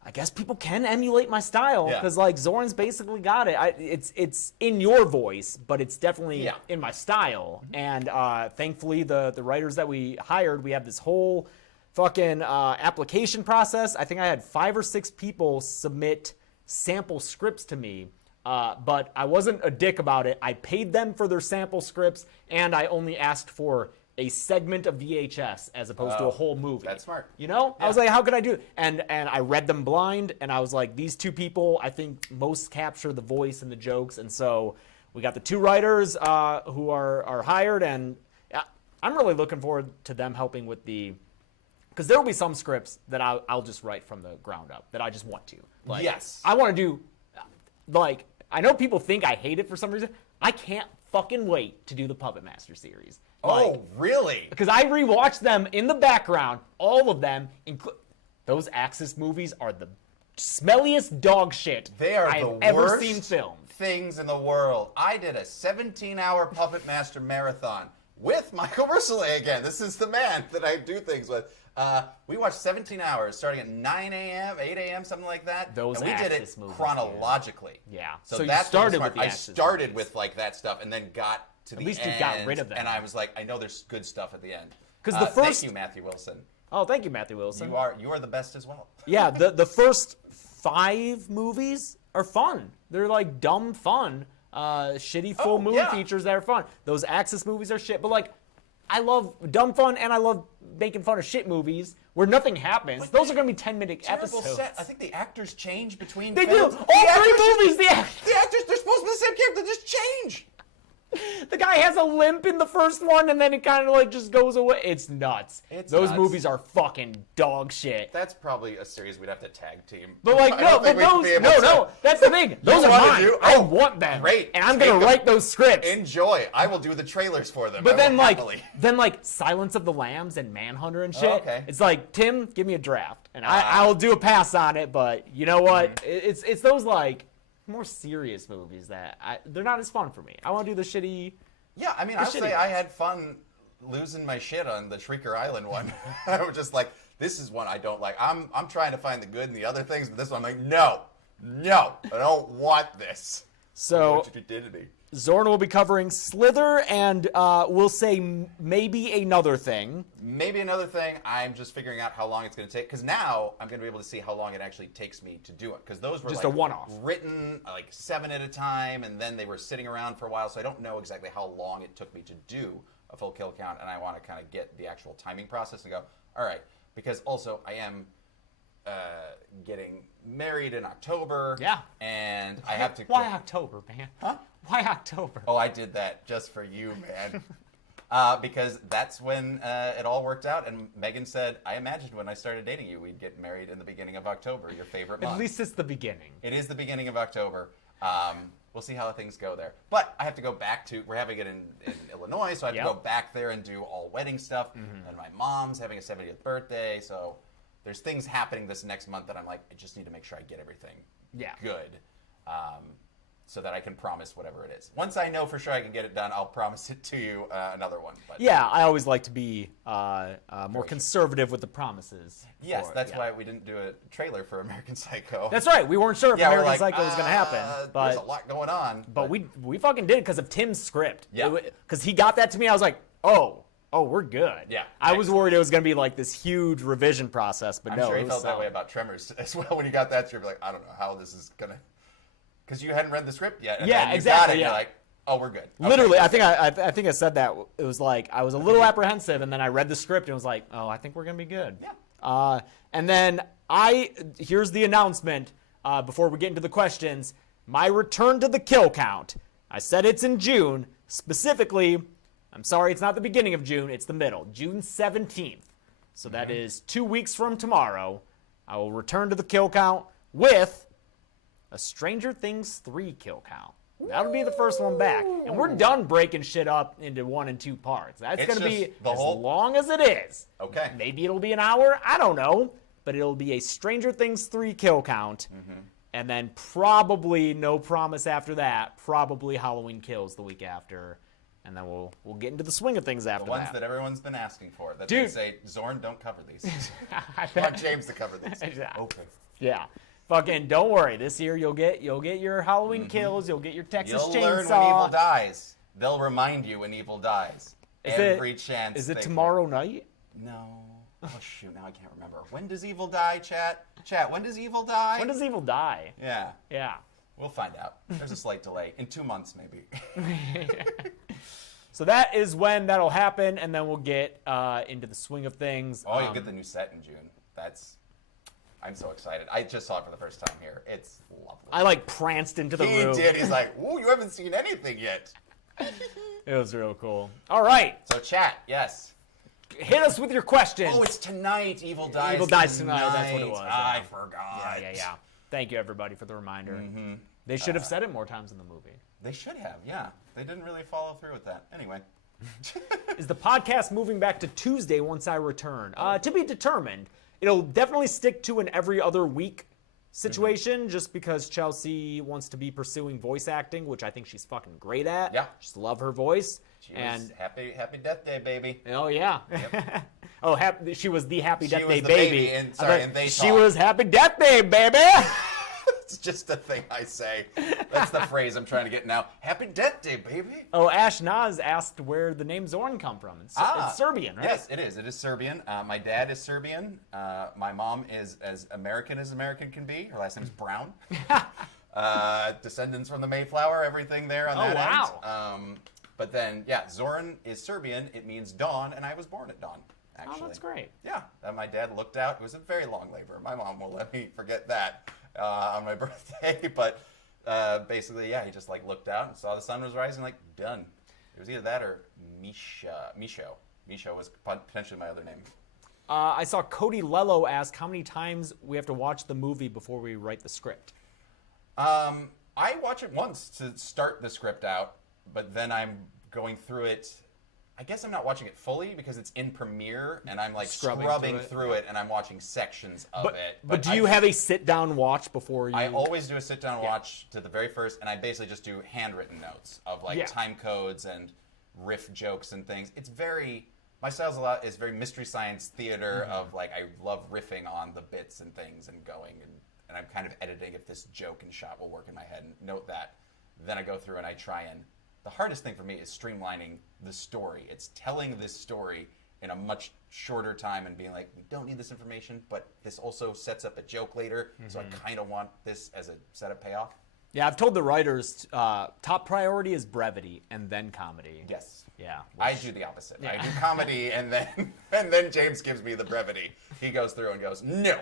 I guess people can emulate my style because like Zoran's basically got it. It's in your voice, but it's definitely in my style. And thankfully, the writers that we hired, we have this whole fucking application process. I think I had 5 or 6 people submit sample scripts to me, but I wasn't a dick about it. I paid them for their sample scripts, and I only asked for a segment of VHS as opposed to a whole movie. That's smart. You know? Yeah. I was like, how could I do it? And I read them blind, and I was like, these 2 people, I think, most capture the voice and the jokes. And so we got the 2 writers who are hired, and I'm really looking forward to them helping with the... Because there will be some scripts that I'll just write from the ground up, that I just want to. Like, yes. I want to do... Like, I know people think I hate it for some reason. I can't fucking wait to do the Puppet Master series. Oh, really? Because I rewatched them in the background, all of them. Those Axis movies are the smelliest dog shit They are I've the ever worst seen filmed. things in the world. I did a 17-hour Puppet Master marathon with Michael Russellay again. This is the man that I do things with. We watched 17 hours starting at 9 a.m., 8 a.m., something like that. Those and we did it Axis movies, chronologically. Yeah. So you that's started what with was the smart. Axis I started movies. with like that stuff and then got to the end. At least you got rid of them. And I was like, I know there's good stuff at the end. Because the first... Thank you, Matthew Wilson. Oh, thank you, Matthew Wilson. You are the best as well. Yeah, the first 5 movies are fun. They're like dumb fun. Shitty full movie features that are fun. Those Axis movies are shit. But like, I love dumb fun and I love making fun of shit movies where nothing happens. Those are going to be 10-minute episodes. Set. I think the actors change between They films. do. All 3 movies, the actors, they're supposed to be the same character. They just change. The guy has a limp in the first one, and then it kind of like just goes away. It's nuts. Those movies are fucking dog shit. That's probably a series we'd have to tag team. But like, no, that's the thing. Those are mine. I want them. Great. And I'm gonna write those scripts. Enjoy. I will do the trailers for them. But then like Silence of the Lambs and Manhunter and shit. Oh, okay. It's like, Tim, give me a draft, and I'll do a pass on it. But you know what? It's those like more serious movies that they're not as fun for me. I want to do the shitty. Yeah, I mean, I'll say I had fun losing my shit on the Shrieker Island one. I was just like, this is one I don't like. I'm trying to find the good in the other things, but this one I'm like, no, I don't want this. So What you did to me. Zoran will be covering Slither, and we'll say maybe another thing. Maybe another thing. I'm just figuring out how long it's going to take, because now I'm going to be able to see how long it actually takes me to do it, because those were just like a one-off, written like 7 at a time, and then they were sitting around for a while, so I don't know exactly how long it took me to do a full kill count, and I want to kind of get the actual timing process and go, all right, because also I am getting married in October. Yeah. And I have to... Why October, man? Huh? Why October? Oh, I did that just for you, man. Because that's when it all worked out. And Megan said, I imagined when I started dating you, we'd get married in the beginning of October, your favorite month. At least it's the beginning. It is the beginning of October. We'll see how things go there. But I have to go back to... We're having it in Illinois, so I have to go back there and do all wedding stuff. Mm-hmm. And my mom's having a 70th birthday, so... There's things happening this next month that I'm like, I just need to make sure I get everything good so that I can promise whatever it is. Once I know for sure I can get it done, I'll promise it to you another one. But yeah, I always like to be more conservative with the promises. Yes, that's why we didn't do a trailer for American Psycho. That's right. We weren't sure if American Psycho was going to happen. But there's a lot going on. But we fucking did it because of Tim's script. Yeah. Because he got that to me, I was like, oh, we're good. Yeah. I was worried it was going to be like this huge revision process, but I'm no. sure he felt that way about Tremors as well when you got that. You're like, I don't know how this is going to... Because you hadn't read the script yet. And then you got it, and you're like, Oh, we're good. Literally, Okay. I think I said that. It was like I was a little apprehensive, and then I read the script and was like, oh, I think we're gonna be good. Yeah. And then here's the announcement before we get into the questions. My return to the kill count. I said it's in June. Specifically, I'm sorry, it's not the beginning of June. It's the middle, June 17th. So that is 2 weeks from tomorrow. I will return to the kill count with a Stranger Things 3 kill count. That'll be the first one back. And we're done breaking shit up into 1 and 2 parts. That's going to be as long as it is. Okay. Maybe it'll be an hour. I don't know. But it'll be a Stranger Things 3 kill count. And then probably, no promise after that, probably Halloween Kills the week after. And then we'll get into the swing of things after that. The ones that everyone's been asking for. That Dude. they say, Zoran, don't cover these. I want James to cover these. Exactly. Okay. Yeah. Fucking don't worry. This year you'll get your Halloween Kills. You'll get your Texas Chainsaw. You'll learn when evil dies. They'll remind you when evil dies. Every chance. Is it tomorrow night? No. Oh shoot! Now I can't remember. When does evil die, chat? Chat. When does evil die? When does evil die? Yeah. Yeah. We'll find out. There's a slight delay. In 2 months, maybe. So that is when that'll happen, and then we'll get into the swing of things. Oh, you'll get the new set in June. I'm so excited. I just saw it for the first time here. It's lovely. I pranced into the room. He did. He's like, ooh, you haven't seen anything yet. It was real cool. All right. So chat, yes. Hit us with your questions. Oh, it's tonight. Evil dies. Evil dies tonight. That's what it was. I forgot. Yeah. Thank you, everybody, for the reminder. They should have said it more times in the movie. They should have, yeah. They didn't really follow through with that. Anyway. Is the podcast moving back to Tuesday once I return? To be determined. It'll definitely stick to an every other week situation just because Chelsea wants to be pursuing voice acting, which I think she's fucking great at. Yeah. Just love her voice. She was happy Death Day, baby. Oh, yeah. Yep. She was the Happy Death Day the baby. And they she talk. was Happy Death Day, baby. It's just a thing I say. That's the phrase I'm trying to get now. Happy Death Day, baby. Oh, Ash Naz asked where the name Zoran come from. It's Serbian, right? Yes, it is. It is Serbian. My dad is Serbian. My mom is as American can be. Her last name is Brown. Descendants from the Mayflower, everything there on that end. But then, yeah, Zoran is Serbian. It means dawn, and I was born at dawn, actually. Oh, that's great. Yeah, my dad looked out. It was a very long labor. My mom won't let me forget that on my birthday. But basically, yeah, he just looked out and saw the sun was rising, done. It was either that or Misho. Misho was potentially my other name. I saw Cody Lello ask how many times we have to watch the movie before we write the script. I watch it once to start the script out, but then I'm going through it. I guess I'm not watching it fully because it's in Premiere, and I'm scrubbing through it, and I'm watching sections of it. But do you have a sit-down watch before you... I always do a sit-down watch to the very first, and I basically just do handwritten notes of time codes and riff jokes and things. It's very... My style is very Mystery Science Theater of I love riffing on the bits and things and going, and I'm kind of editing if this joke and shot will work in my head, and note that. Then I go through and I try and... The hardest thing for me is streamlining the story. It's telling this story in a much shorter time and being we don't need this information, but this also sets up a joke later, so I kind of want this as a setup payoff. Yeah, I've told the writers top priority is brevity and then comedy. Yes. Yeah. I do the opposite. Yeah. I do comedy and then James gives me the brevity. He goes through and goes, no.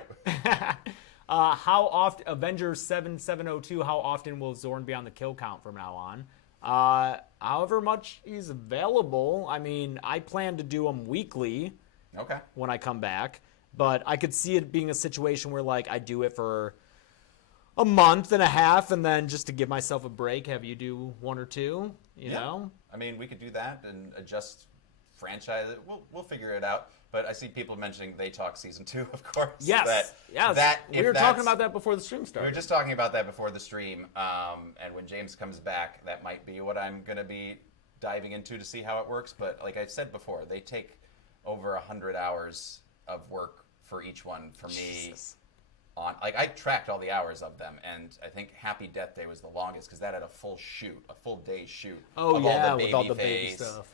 How often, Avengers 7702, how often will Zoran be on the kill count from now on? However much he's available. I mean, I plan to do them weekly. Okay. When I come back, but I could see it being a situation where I do it for a month and a half, and then just to give myself a break, have you do 1 or 2. You know. I mean, we could do that and adjust franchise. We'll figure it out. But I see people mentioning They Talk Season 2, of course. Yes. We were talking about that before the stream started. We were just talking about that before the stream. And when James comes back, that might be what I'm going to be diving into to see how it works. But like I said before, they take over 100 hours of work for each one for me. Jesus. I tracked all the hours of them, and I think Happy Death Day was the longest because that had a full day shoot. Oh, of yeah, all the with all the baby baby stuff,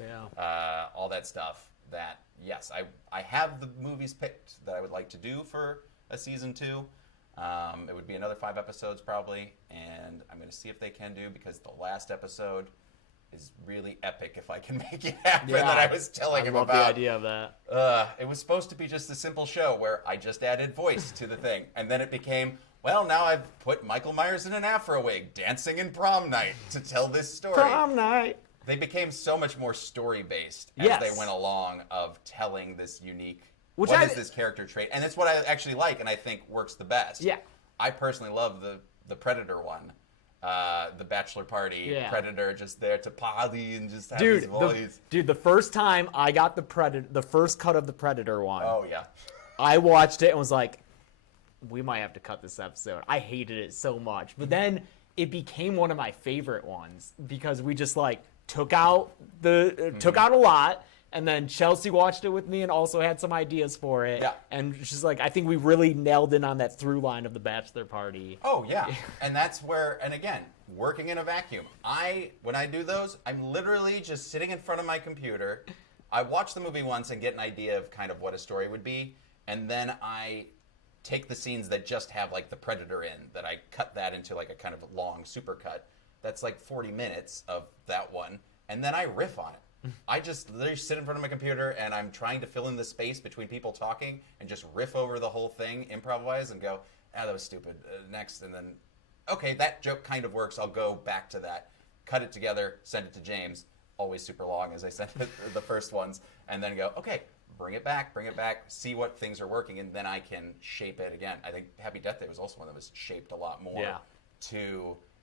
all that stuff. That, yes, I have the movies picked that I would like to do for a season 2. It would be another 5 episodes probably, and I'm going to see if they can do, because the last episode is really epic if I can make it happen that I was telling him about. I love the idea of that. It was supposed to be just a simple show where I just added voice to the thing. And then it became, well, now I've put Michael Myers in an afro wig dancing in prom night to tell this story. Prom night. They became so much more story-based as Yes. they went along of telling this unique, What is this character trait? And that's what I actually like and I think works the best. Yeah. I personally love the Predator one. The bachelor party Predator just there to party and just have his voice. The first time I got the first cut of the Predator one. Oh, yeah. I watched it and was like, we might have to cut this episode. I hated it so much. But then it became one of my favorite ones because we just like took out a lot. And then Chelsea watched it with me and also had some ideas for it. Yeah. And she's like, I think we really nailed in on that through line of the bachelor party. Oh, yeah. And that's where, and again, working in a vacuum. When I do those, I'm literally just sitting in front of my computer. I watch the movie once and get an idea of kind of what a story would be. And then I take the scenes that just have like the Predator in, that I cut that into like a kind of long supercut. That's like 40 minutes of that one. And then I riff on it. I just literally sit in front of my computer and I'm trying to fill in the space between people talking and just riff over the whole thing, improvise, and go, that was stupid. Next, and then, okay, that joke kind of works. I'll go back to that, cut it together, send it to James. Always super long as I sent it the first ones, and then go, okay, bring it back, see what things are working, and then I can shape it again. I think Happy Death Day was also one that was shaped a lot more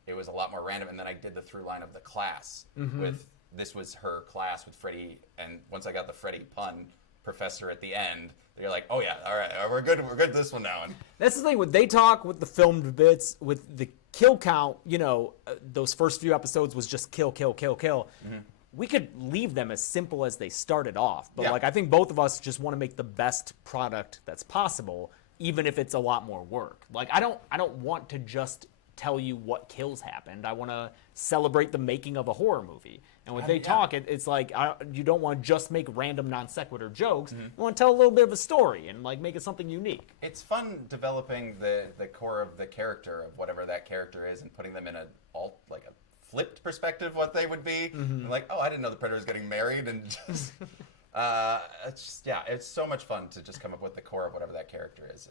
it was a lot more random, and then I did the through line of the class with. This was her class with Freddie, and once I got the Freddie pun professor at the end, you're like, oh yeah, all right, we're good this one now. And that's the thing, when they talk with the filmed bits, with the kill count, those first few episodes was just kill. We could leave them as simple as they started off, but I think both of us just want to make the best product that's possible, even if it's a lot more work. Like, I don't want to just tell you what kills happened. I want to celebrate the making of a horror movie. And when they talk, it's like you don't want to just make random non sequitur jokes. You want to tell a little bit of a story and like make it something unique. It's fun developing the core of the character of whatever that character is and putting them in a flipped perspective what they would be. And like, oh, I didn't know the Predator was getting married, and just it's so much fun to just come up with the core of whatever that character is.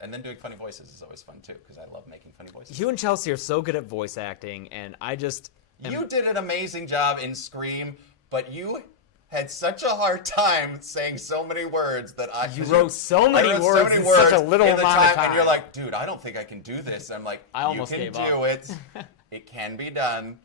And then doing funny voices is always fun too, because I love making funny voices. You and Chelsea are so good at voice acting, and I just You did an amazing job in Scream, but you had such a hard time saying so many words that You wrote so many words in such a little amount of time. And you're like, dude, I don't think I can do this. I'm like, you can do it. It can be done.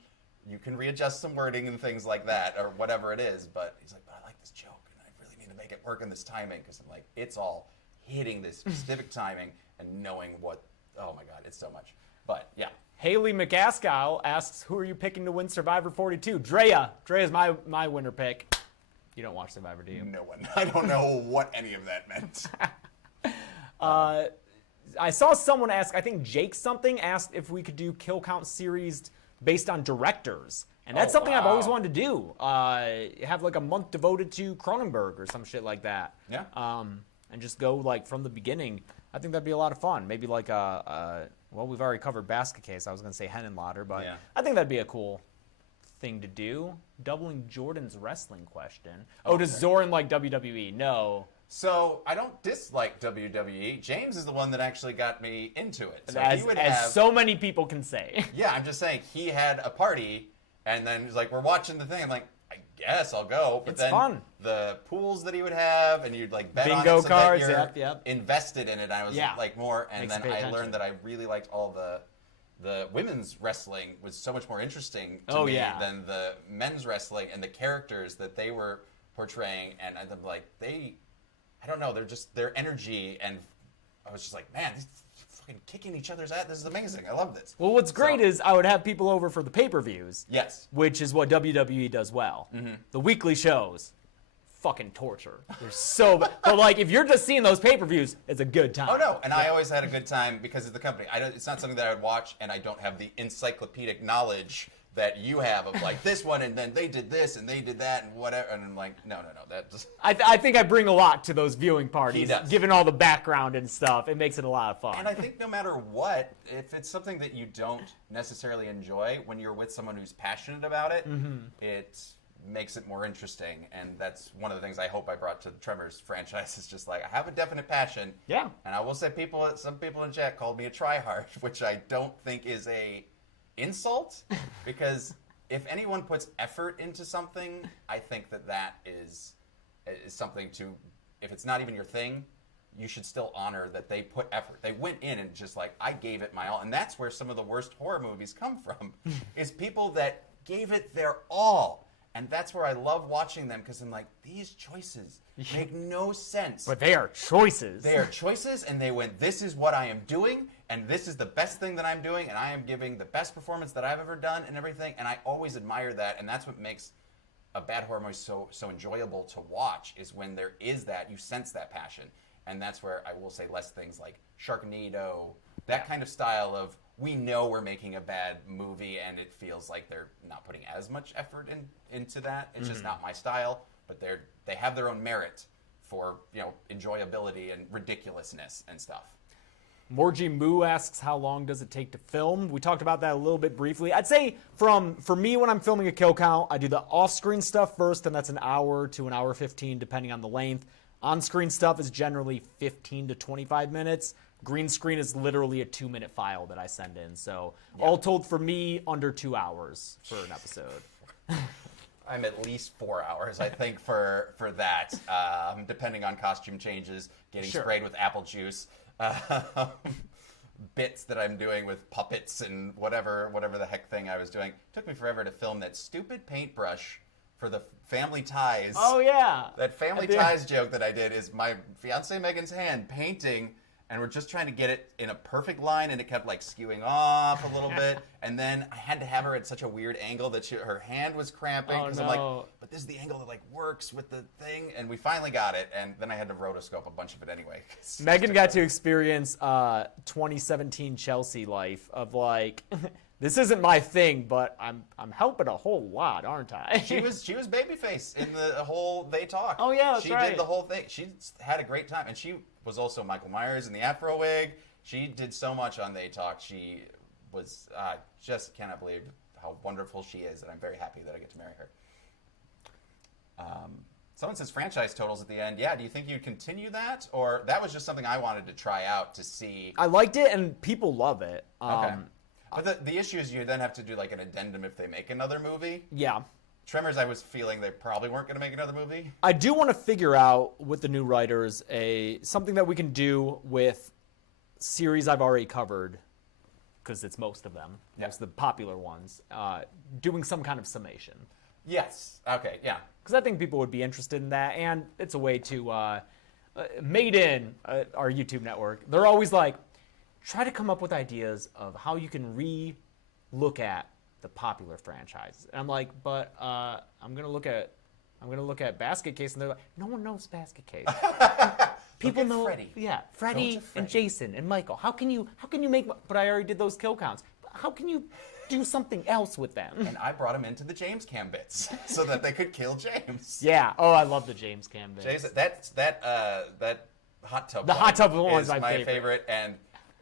You can readjust some wording and things like that, or whatever it is. But he's like, but I like this joke, and I really need to make it work in this timing, because I'm like, it's all hitting this specific timing and knowing what. Oh my God, it's so much. But yeah. Haley McAskill asks, who are you picking to win Survivor 42? Drea. Drea's my winner pick. You don't watch Survivor, do you? No one. I don't know what any of that meant. I saw someone ask, I think Jake something asked if we could do kill count series based on directors. And that's something I've always wanted to do. Have like a month devoted to Cronenberg or some shit like that. Yeah. And just go like from the beginning. I think that'd be a lot of fun. Maybe like well, we've already covered Basket Case. I was going to say Henenlotter, but yeah. I think that'd be a cool thing to do. Doubling Jordan's wrestling question. Oh, does Zoran like WWE? No. So I don't dislike WWE. James is the one that actually got me into it. So as so many people can say. Yeah, I'm just saying, he had a party, and then he's like, we're watching the thing. I'm like, I guess I'll go. But it's fun. The pools that he would have, and you'd like bet bingo on it so cards, that you're invested in it. I was like more, and Makes then I learned that I really liked all the women's wrestling was so much more interesting to me than the men's wrestling, and the characters that they were portraying, and I'm like, I don't know, their energy, and I was just like, man, these fucking kicking each other's ass. This is amazing. I love this. Well, what's great is I would have people over for the pay-per-views. Yes. Which is what WWE does well. Mm-hmm. The weekly shows, fucking torture. They're so bad. But like, if you're just seeing those pay-per-views, it's a good time. Oh, no. And I always had a good time because of the company. It's not something that I would watch, and I don't have the encyclopedic knowledge that you have of like this one, and then they did this and they did that and whatever, and I'm like, no, that just. I think I bring a lot to those viewing parties. He does. Given all the background and stuff, it makes it a lot of fun. And I think no matter what, if it's something that you don't necessarily enjoy, when you're with someone who's passionate about it, it makes it more interesting. And that's one of the things I hope I brought to the Tremors franchise, is just like, I have a definite passion. Yeah. And I will say some people in chat called me a tryhard, which I don't think is a insult, because if anyone puts effort into something, I think that is something to, if it's not even your thing, you should still honor that they put effort. They went in and just like, I gave it my all. And that's where some of the worst horror movies come from, is people that gave it their all. And that's where I love watching them, because I'm like, these choices make no sense. But they are choices. They are choices, and they went, this is what I am doing, and this is the best thing that I'm doing, and I am giving the best performance that I've ever done and everything. And I always admire that, and that's what makes a bad horror movie so enjoyable to watch, is when there is that, you sense that passion. And that's where I will say less things like Sharknado, that kind of style of, we know we're making a bad movie and it feels like they're not putting as much effort into that. It's just not my style, but they have their own merit for, enjoyability and ridiculousness and stuff. Morji Moo asks, how long does it take to film? We talked about that a little bit briefly. I'd say for me, when I'm filming a kill count, I do the off-screen stuff first, and that's an hour to an hour 15, depending on the length. On-screen stuff is generally 15 to 25 minutes. Green screen is literally a 2-minute file that I send in. So all told, for me, under 2 hours for an episode. I'm at least 4 hours, I think, for that, depending on costume changes, getting sprayed with apple juice, bits that I'm doing with puppets and whatever the heck thing I was doing. It took me forever to film that stupid paintbrush for the Family Ties. Oh, yeah. That Family Ties joke that I did is my fiancée Megan's hand painting, and we're just trying to get it in a perfect line, and it kept like skewing off a little bit. And then I had to have her at such a weird angle that her hand was cramping. Oh, Because no. I'm like, but this is the angle that like works with the thing. And we finally got it. And then I had to rotoscope a bunch of it anyway. Megan got to experience 2017 Chelsea life of like, this isn't my thing, but I'm helping a whole lot, aren't I? She was babyface in the whole They Talk. Oh, yeah, that's right. She did the whole thing. She had a great time. And she was also Michael Myers in the Afro wig. She did so much on They Talk. She was, just cannot believe how wonderful she is, and I'm very happy that I get to marry her. Someone says franchise totals at the end. Yeah, do you think you'd continue that? Or that was just something I wanted to try out to see. I liked it, and people love it. Okay. But the issue is you then have to do like an addendum if they make another movie. Yeah. Tremors, I was feeling they probably weren't going to make another movie. I do want to figure out with the new writers something that we can do with series I've already covered, because it's most of them, most of the popular ones, doing some kind of summation. Yes. Okay, yeah. Because I think people would be interested in that, and it's a way to, Made in our YouTube network, they're always like, try to come up with ideas of how you can re-look at the popular franchise. And I'm like, but I'm gonna look at Basket Case, and they're like, no one knows Basket Case. People know Freddy. Yeah, Freddy and Jason and Michael. How can you make? But I already did those kill counts. How can you do something else with them? And I brought him into the James Cam bits so that they could kill James. Yeah. Oh, I love the James Cam bits. James, that hot tub. The hot tub one is my favorite. And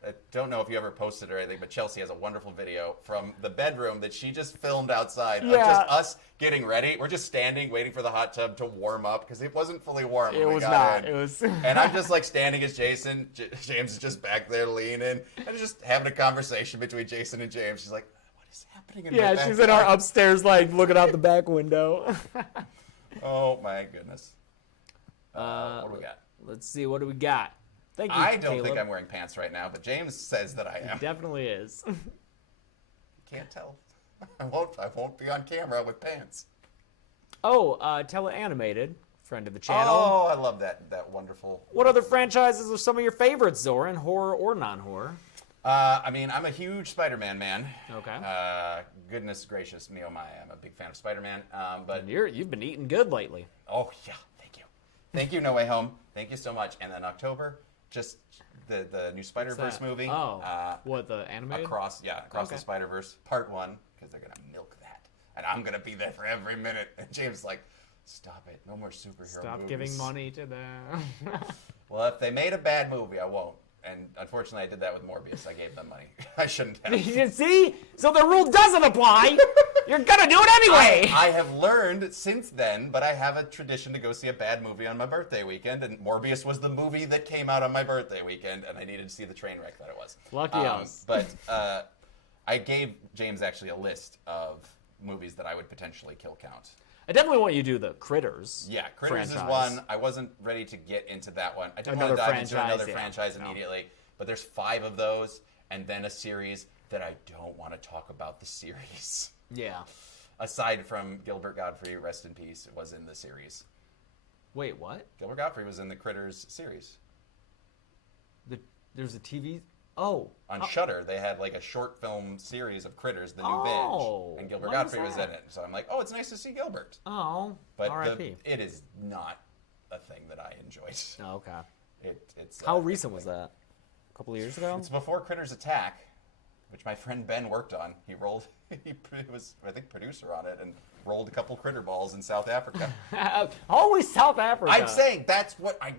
I don't know if you ever posted or anything, but Chelsea has a wonderful video from the bedroom that she just filmed outside of just us getting ready. We're just standing, waiting for the hot tub to warm up because it wasn't fully warm. It was not. It was. And I'm just like standing as Jason. James is just back there leaning, and just having a conversation between Jason and James. She's like, "What is happening in my she's in our upstairs, like looking out the back window." Oh my goodness. What do we got? Let's see. What do we got? Thank you, I don't Caleb. think I'm wearing pants right now, but James says that I am. It definitely is. Can't tell. I won't be on camera with pants. Oh, Teleanimated, friend of the channel. Oh, I love that wonderful. What other franchises are some of your favorites, Zoran, horror or non-horror? I mean, I'm a huge SpiderMan man. Okay. Goodness gracious me, oh my, I'm a big fan of SpiderMan. But you've been eating good lately. Oh yeah, thank you. Thank you, No Way Home. Thank you so much. And then October, just the new Spider-Verse movie. Oh, what, the animated? Across the Spider-Verse, Part 1, because they're going to milk that. and I'm gonna be there for every minute. And James is like, stop it, no more superhero Stop movies. giving money to them. Well, if they made a bad movie, I won't. And unfortunately, I did that with Morbius. I gave them money. I shouldn't have. You see? So the rule doesn't apply. You're gonna do it anyway. I have learned since then, but I have a tradition to go see a bad movie on my birthday weekend, and Morbius was the movie that came out on my birthday weekend, and I needed to see the train wreck that it was. Lucky us. But I gave James actually a list of movies that I would potentially kill count. I definitely want you to do the Critters. Yeah, Critters franchise. is one. I wasn't ready to get into that one. I didn't Another want to dive into franchise, another yeah. franchise No. immediately. But there's 5 of those, and then a series that I don't want to talk about the series. Yeah. Aside from Gilbert Gottfried, rest in peace, was in the series. Wait, what? Gilbert Gottfried was in the Critters series. There's a TV. Oh. On Shudder, they had like a short film series of Critters, the new Oh, binge, and Gilbert when was Gottfried was in that? it. So I'm like, oh, it's nice to see Gilbert. Oh. But R.I.P. it is not a thing that I enjoyed. Oh, okay. It's How recent was that? A couple of years ago? It's before Critters Attack, which my friend Ben worked on. He was, I think, producer on it and rolled a couple critter balls in South Africa. Always South Africa. I'm saying that's what I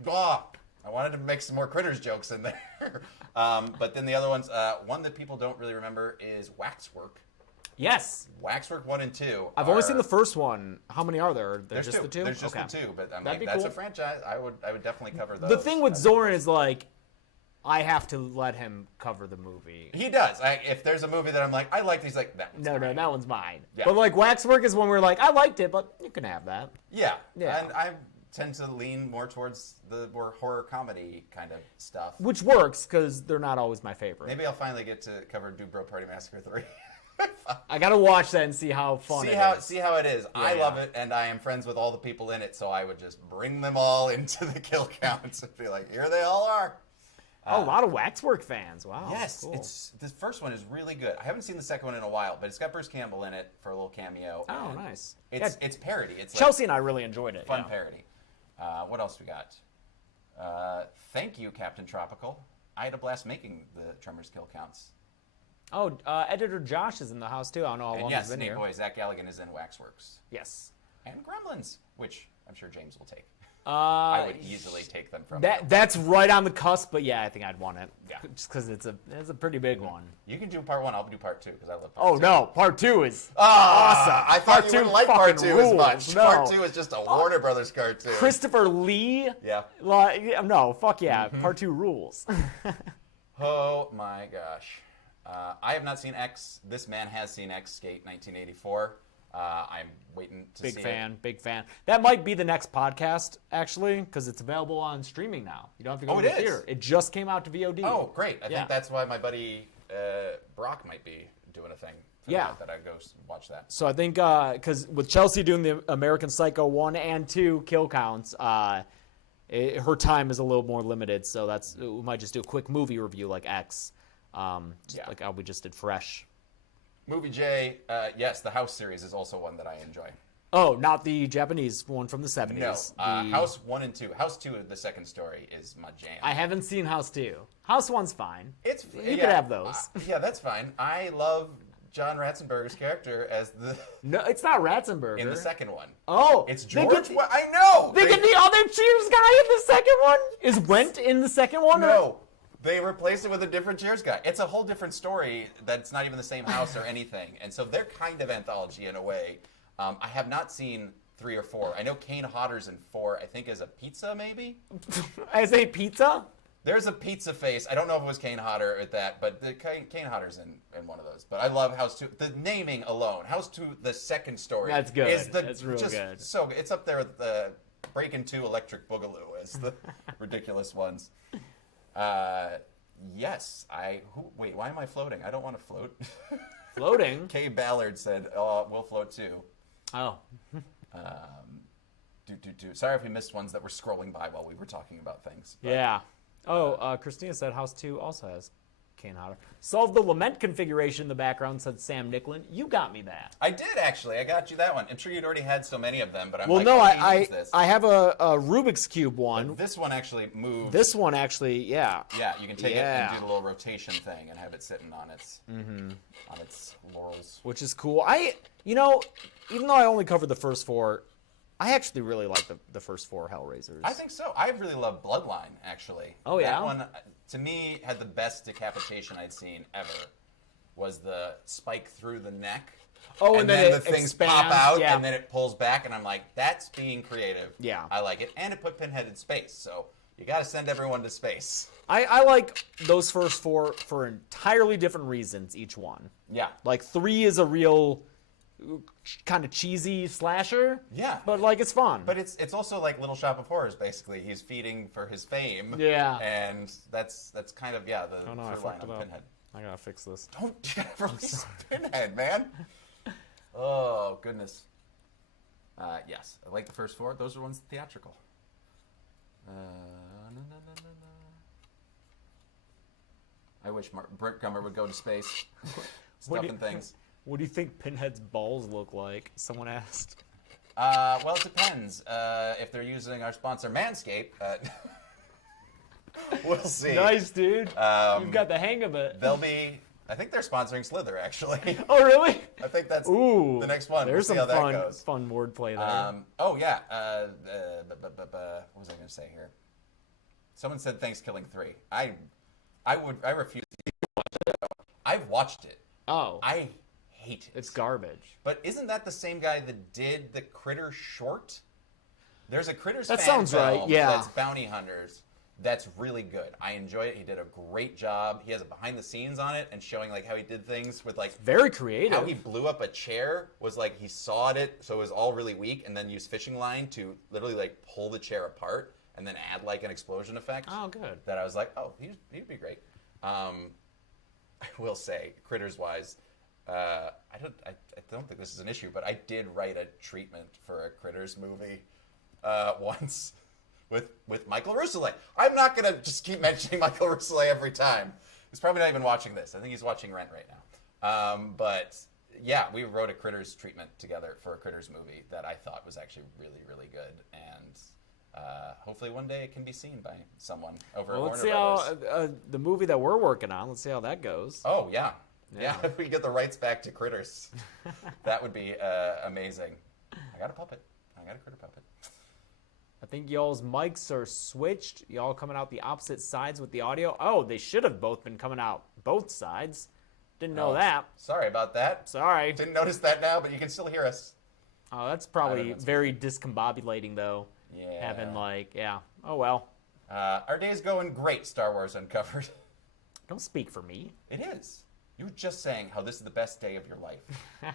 wanted to make some more Critters jokes in there. But then the other ones, one that people don't really remember is Waxwork. Yes. Waxwork 1 and 2. I've only seen the first one. How many are there? There's just two. the two? There's just okay. the 2, but I'm That'd like, be that's cool. a franchise. I would definitely cover those. The thing with Zoran is like, I have to let him cover the movie. He does. If there's a movie that I'm like, I like, he's like, that one's No, mine. that one's mine. Yeah. But like Waxwork is when we're like, I liked it, but you can have that. Yeah. Yeah. And I tend to lean more towards the more horror comedy kind of stuff. Which works because they're not always my favorite. Maybe I'll finally get to cover Dubro Party Massacre 3. I gotta watch that and see how fun it is. See how it is. I Yeah. love it, and I am friends with all the people in it, so I would just bring them all into the kill counts and be like, here they all are. Oh, a lot of Waxwork fans. Wow. Yes, cool. the first one is really good. I haven't seen the second one in a while, but it's got Bruce Campbell in it for a little cameo. Oh, and nice. It's parody. It's Chelsea and I really enjoyed it. fun yeah. parody. What else we got? Thank you, Captain Tropical. I had a blast making the Tremors kill counts. Oh, editor Josh is in the house too. I don't know how And long yes, he's been Nate here. Boy, Zach Galligan is in Waxworks. Yes. And Gremlins, which I'm sure James will take. I I would easily take them from him. That's right on the cusp, but yeah, I think I'd want it. Yeah. Just because it's a pretty big one. You can do part 1, I'll do part 2, because I love part Oh 2. no, part 2 is Awesome! I thought Part you two wouldn't like part 2 fucking as rules. much. No. Part 2 is just a Warner Brothers cartoon. Christopher Lee. Yeah. Like, no, fuck yeah. Mm-hmm. Part 2 rules. Oh my gosh. I have not seen X. This man has seen X Skate 1984. I'm waiting to see it. Big fan. That might be the next podcast, actually, because it's available on streaming now. You don't have to go Oh, to it the is? theater. It just came out to VOD. Oh, great. I Yeah. think that's why my buddy Brock might be doing a thing. For Yeah. That I go watch that. So I think, because with Chelsea doing the American Psycho 1 and 2 kill counts, her time is a little more limited. So we might just do a quick movie review like X, Yeah. like how we just did Fresh. Movie J, yes, the House series is also one that I enjoy. Oh, not the Japanese one from the 70s. No, House 1 and 2. House 2, the second story, is my jam. I haven't seen House 2. House 1's fine. You yeah, could have those. Yeah, that's fine. I love John Ratzenberger's character as the No, it's not Ratzenberger. in the second one. Oh, It's they George. get- I know. They get the other Cheers guy in the second one? Is Went in the second one? No, they replaced it with a different Cheers guy. It's a whole different story that's not even the same house or anything. And so they're kind of anthology in a way. I have not seen 3 or 4. I know Kane Hodder's in 4, I think, as a pizza, maybe? As a pizza? There's a pizza face. I don't know if it was Kane Hodder at that, but Kane Hodder's in one of those. But I love House 2. The naming alone. House 2, the second story. That's good. Is That's real just good. So good. It's up there with the Breakin' 2 Electric Boogaloo as the ridiculous ones. Yes. Wait, why am I floating? I don't want to float. Floating? Kay Ballard said, "Oh, we'll float too." Oh. Sorry if we missed ones that were scrolling by while we were talking about things. But Yeah. Oh, Christina said House 2 also has Kane Hodder. Solve the lament configuration in the background, said Sam Nicklin. You got me that. I did, actually. I got you that one. I'm sure you'd already had so many of them, but I'm Well, like, no, how do you use this? I have a Rubik's Cube one. This one actually moves. This one actually, yeah. Yeah, you can take it and do the little rotation thing and have it sitting on its laurels. Which is cool. Even though I only covered the first 4, I actually really like the first 4 Hellraisers. I think so. I really love Bloodline, actually. Oh, yeah? That one, to me, had the best decapitation I'd seen ever. Was the spike through the neck. Oh, and then the it things expands, pop out, yeah. and then it pulls back, and I'm like, that's being creative. Yeah. I like it. And it put Pinhead in space, so you got to send everyone to space. I like those first 4 for entirely different reasons, each one. Yeah. Like, 3 is a real kind of cheesy slasher. Yeah. But, like, it's fun. But it's also like Little Shop of Horrors, basically. He's feeding for his fame. Yeah. And that's kind of, the I through line fucked of it up. Pinhead. I gotta fix this. Don't you gotta release Pinhead, man. Oh, goodness. Yes, I like the first 4. Those are ones theatrical. I wish Brent Gummer would go to space. Stuffing things. What do you think Pinhead's balls look like? Someone asked. Well, it depends. If they're using our sponsor, Manscaped, we'll see. Nice, dude. You've got the hang of it. I think they're sponsoring Slither, actually. Oh, really? I think that's Ooh, the next one. There's we'll see some how that goes. fun wordplay there. Oh, yeah. What was I going to say here? Someone said Thanksgiving 3. I refuse to watch it. I've watched it. Oh. I hate it. It's garbage. But isn't that the same guy that did the Critters short? There's a Critters That fan sounds right, film yeah. that's Bounty Hunters. That's really good. I enjoy it. He did a great job. He has a behind the scenes on it and showing like how he did things with like Very creative. how he blew up a chair was like he sawed it so it was all really weak and then used fishing line to literally like pull the chair apart and then add like an explosion effect. Oh, good. That I was like, oh, he'd be great. I will say, Critters wise, I don't think this is an issue, but I did write a treatment for a Critters movie once. With Michael Russell. I'm not going to just keep mentioning Michael Russell every time. He's probably not even watching this. I think he's watching Rent right now. But yeah, we wrote a Critters treatment together for a Critters movie that I thought was actually really, really good. And hopefully one day it can be seen by someone over at Warner Let's see Brothers. how the movie that we're working on, let's see how that goes. Oh, yeah. Yeah, if we get the rights back to Critters, that would be amazing. I got a puppet. I got a critter puppet. I think y'all's mics are switched. Y'all coming out the opposite sides with the audio. Oh, they should have both been coming out both sides. Didn't know that. Sorry about that. Sorry. Didn't notice that now, but you can still hear us. Oh, that's probably very discombobulating, though. Yeah. Having yeah. Oh, well. Our day's going great, Star Wars Uncovered. Don't speak for me. It is. You were just saying how this is the best day of your life.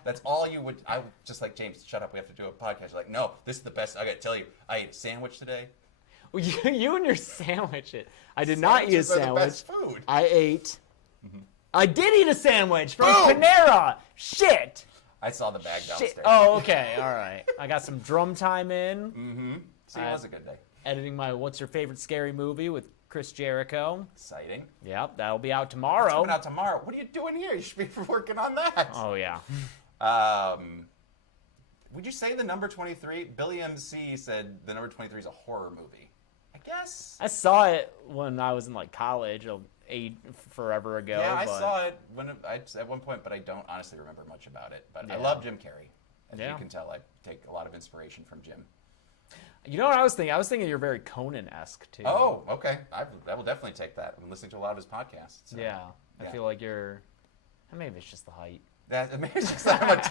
That's all you would. I would just like, James, shut up. We have to do a podcast. You're like, no, this is the best. I got to tell you, I ate a sandwich today. Well, you and your sandwich. I did not eat a sandwich. Are the best food. I ate. Mm-hmm. I did eat a sandwich from Panera. Shit. I saw the bag downstairs. Shit. Oh, okay. All right. I got some drum time in. Mm-hmm. See, it was a good day. Editing my What's Your Favorite Scary Movie with Chris Jericho. Exciting. Yep, that'll be out tomorrow. It's coming out tomorrow. What are you doing here? You should be working on that. Oh, yeah. Would you say the number 23? Billy MC said the number 23 is a horror movie. I guess. I saw it when I was in like college, forever ago. Yeah, I saw it at one point, but I don't honestly remember much about it. But I love Jim Carrey. As you can tell, I take a lot of inspiration from Jim. You know what I was thinking? I was thinking you're very Conan-esque, too. Oh, okay. I will definitely take that. I've been listening to a lot of his podcasts. So. Yeah. I feel like you're... Maybe it's just the height. Maybe it's just that I'm a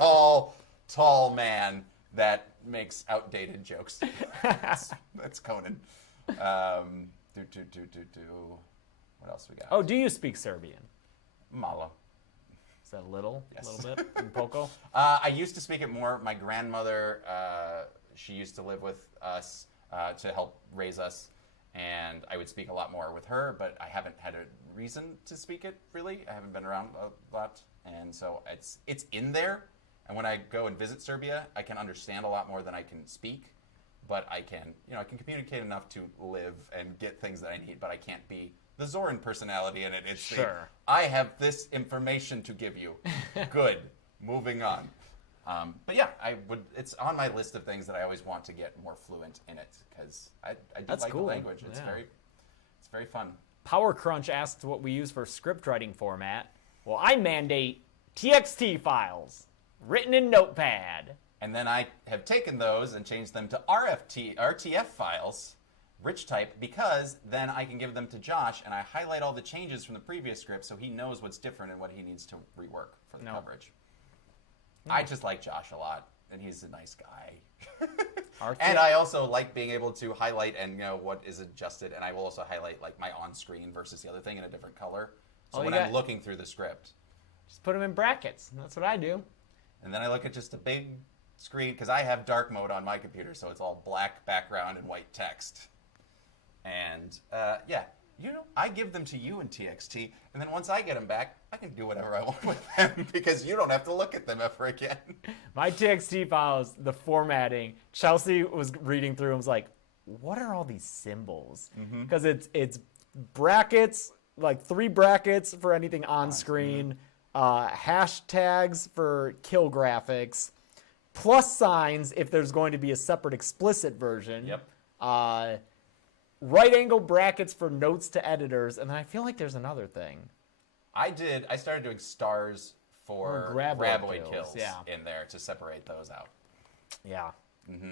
tall man that makes outdated jokes. That's Conan. What else we got? Oh, do you speak Serbian? Malo. Is that a little? Yes. A little bit? In Poco? I used to speak it more. My grandmother... she used to live with us to help raise us, and I would speak a lot more with her, but I haven't had a reason to speak it, really. I haven't been around a lot, and so it's in there, and when I go and visit Serbia, I can understand a lot more than I can speak, but I can communicate enough to live and get things that I need, but I can't be the Zoran personality in it. It's Sure. I have this information to give you. Good. Moving on. But yeah, it's on my list of things that I always want to get more fluent in it because I do That's like cool. the language. It's Yeah. very fun. Power Crunch asked what we use for script writing format. Well, I mandate TXT files written in Notepad. And then I have taken those and changed them to RTF files, rich type, because then I can give them to Josh and I highlight all the changes from the previous script so he knows what's different and what he needs to rework for the coverage. I just like Josh a lot, and he's a nice guy. And I also like being able to highlight and know what is adjusted, and I will also highlight like my on-screen versus the other thing in a different color. So when I'm looking through the script, just put them in brackets. That's what I do. And then I look at just a big screen because I have dark mode on my computer, so it's all black background and white text. And I give them to you in TXT, and then once I get them back, I can do whatever I want with them because you don't have to look at them ever again. My TXT files, the formatting, Chelsea was reading through and was like, what are all these symbols? Because it's brackets, like 3 brackets for anything on screen, hashtags for kill graphics, plus signs if there's going to be a separate explicit version. Yep. Right angle brackets for notes to editors, and then I feel like there's another thing. I started doing stars for graboid kills in there to separate those out. Yeah.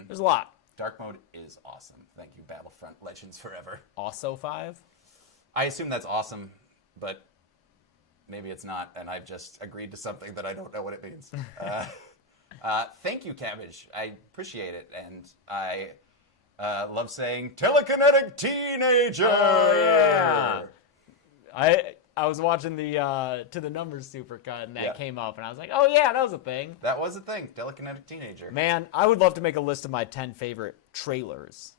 There's a lot. Dark mode is awesome. Thank you, Battlefront Legends Forever. Also 5? I assume that's awesome, but maybe it's not, and I've just agreed to something that I don't know what it means. Thank you, Cabbage. I appreciate it, and I love saying telekinetic teenager. Oh yeah. I was watching the To the Numbers supercut and that came up and I was like, oh yeah, that was a thing. That was a thing. Telekinetic teenager. Man, I would love to make a list of my 10 favorite trailers.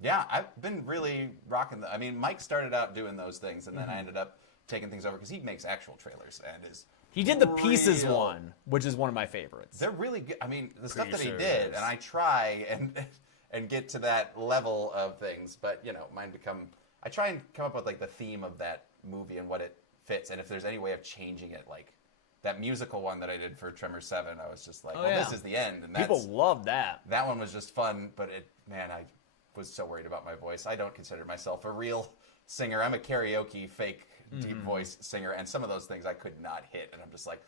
Yeah, I've been really rocking I mean, Mike started out doing those things and then I ended up taking things over because he makes actual trailers and is He did the Pieces one, which is one of my favorites. They're really good. I mean, the stuff that he did, and I try and get to that level of things, but I try and come up with like the theme of that movie and what it fits, and if there's any way of changing it, like that musical one that I did for Tremors 7, I was just like, this is the end, and people love that. That one was just fun, but I was so worried about my voice. I don't consider myself a real singer. I'm a karaoke fake deep voice singer, and some of those things I could not hit, and I'm just like.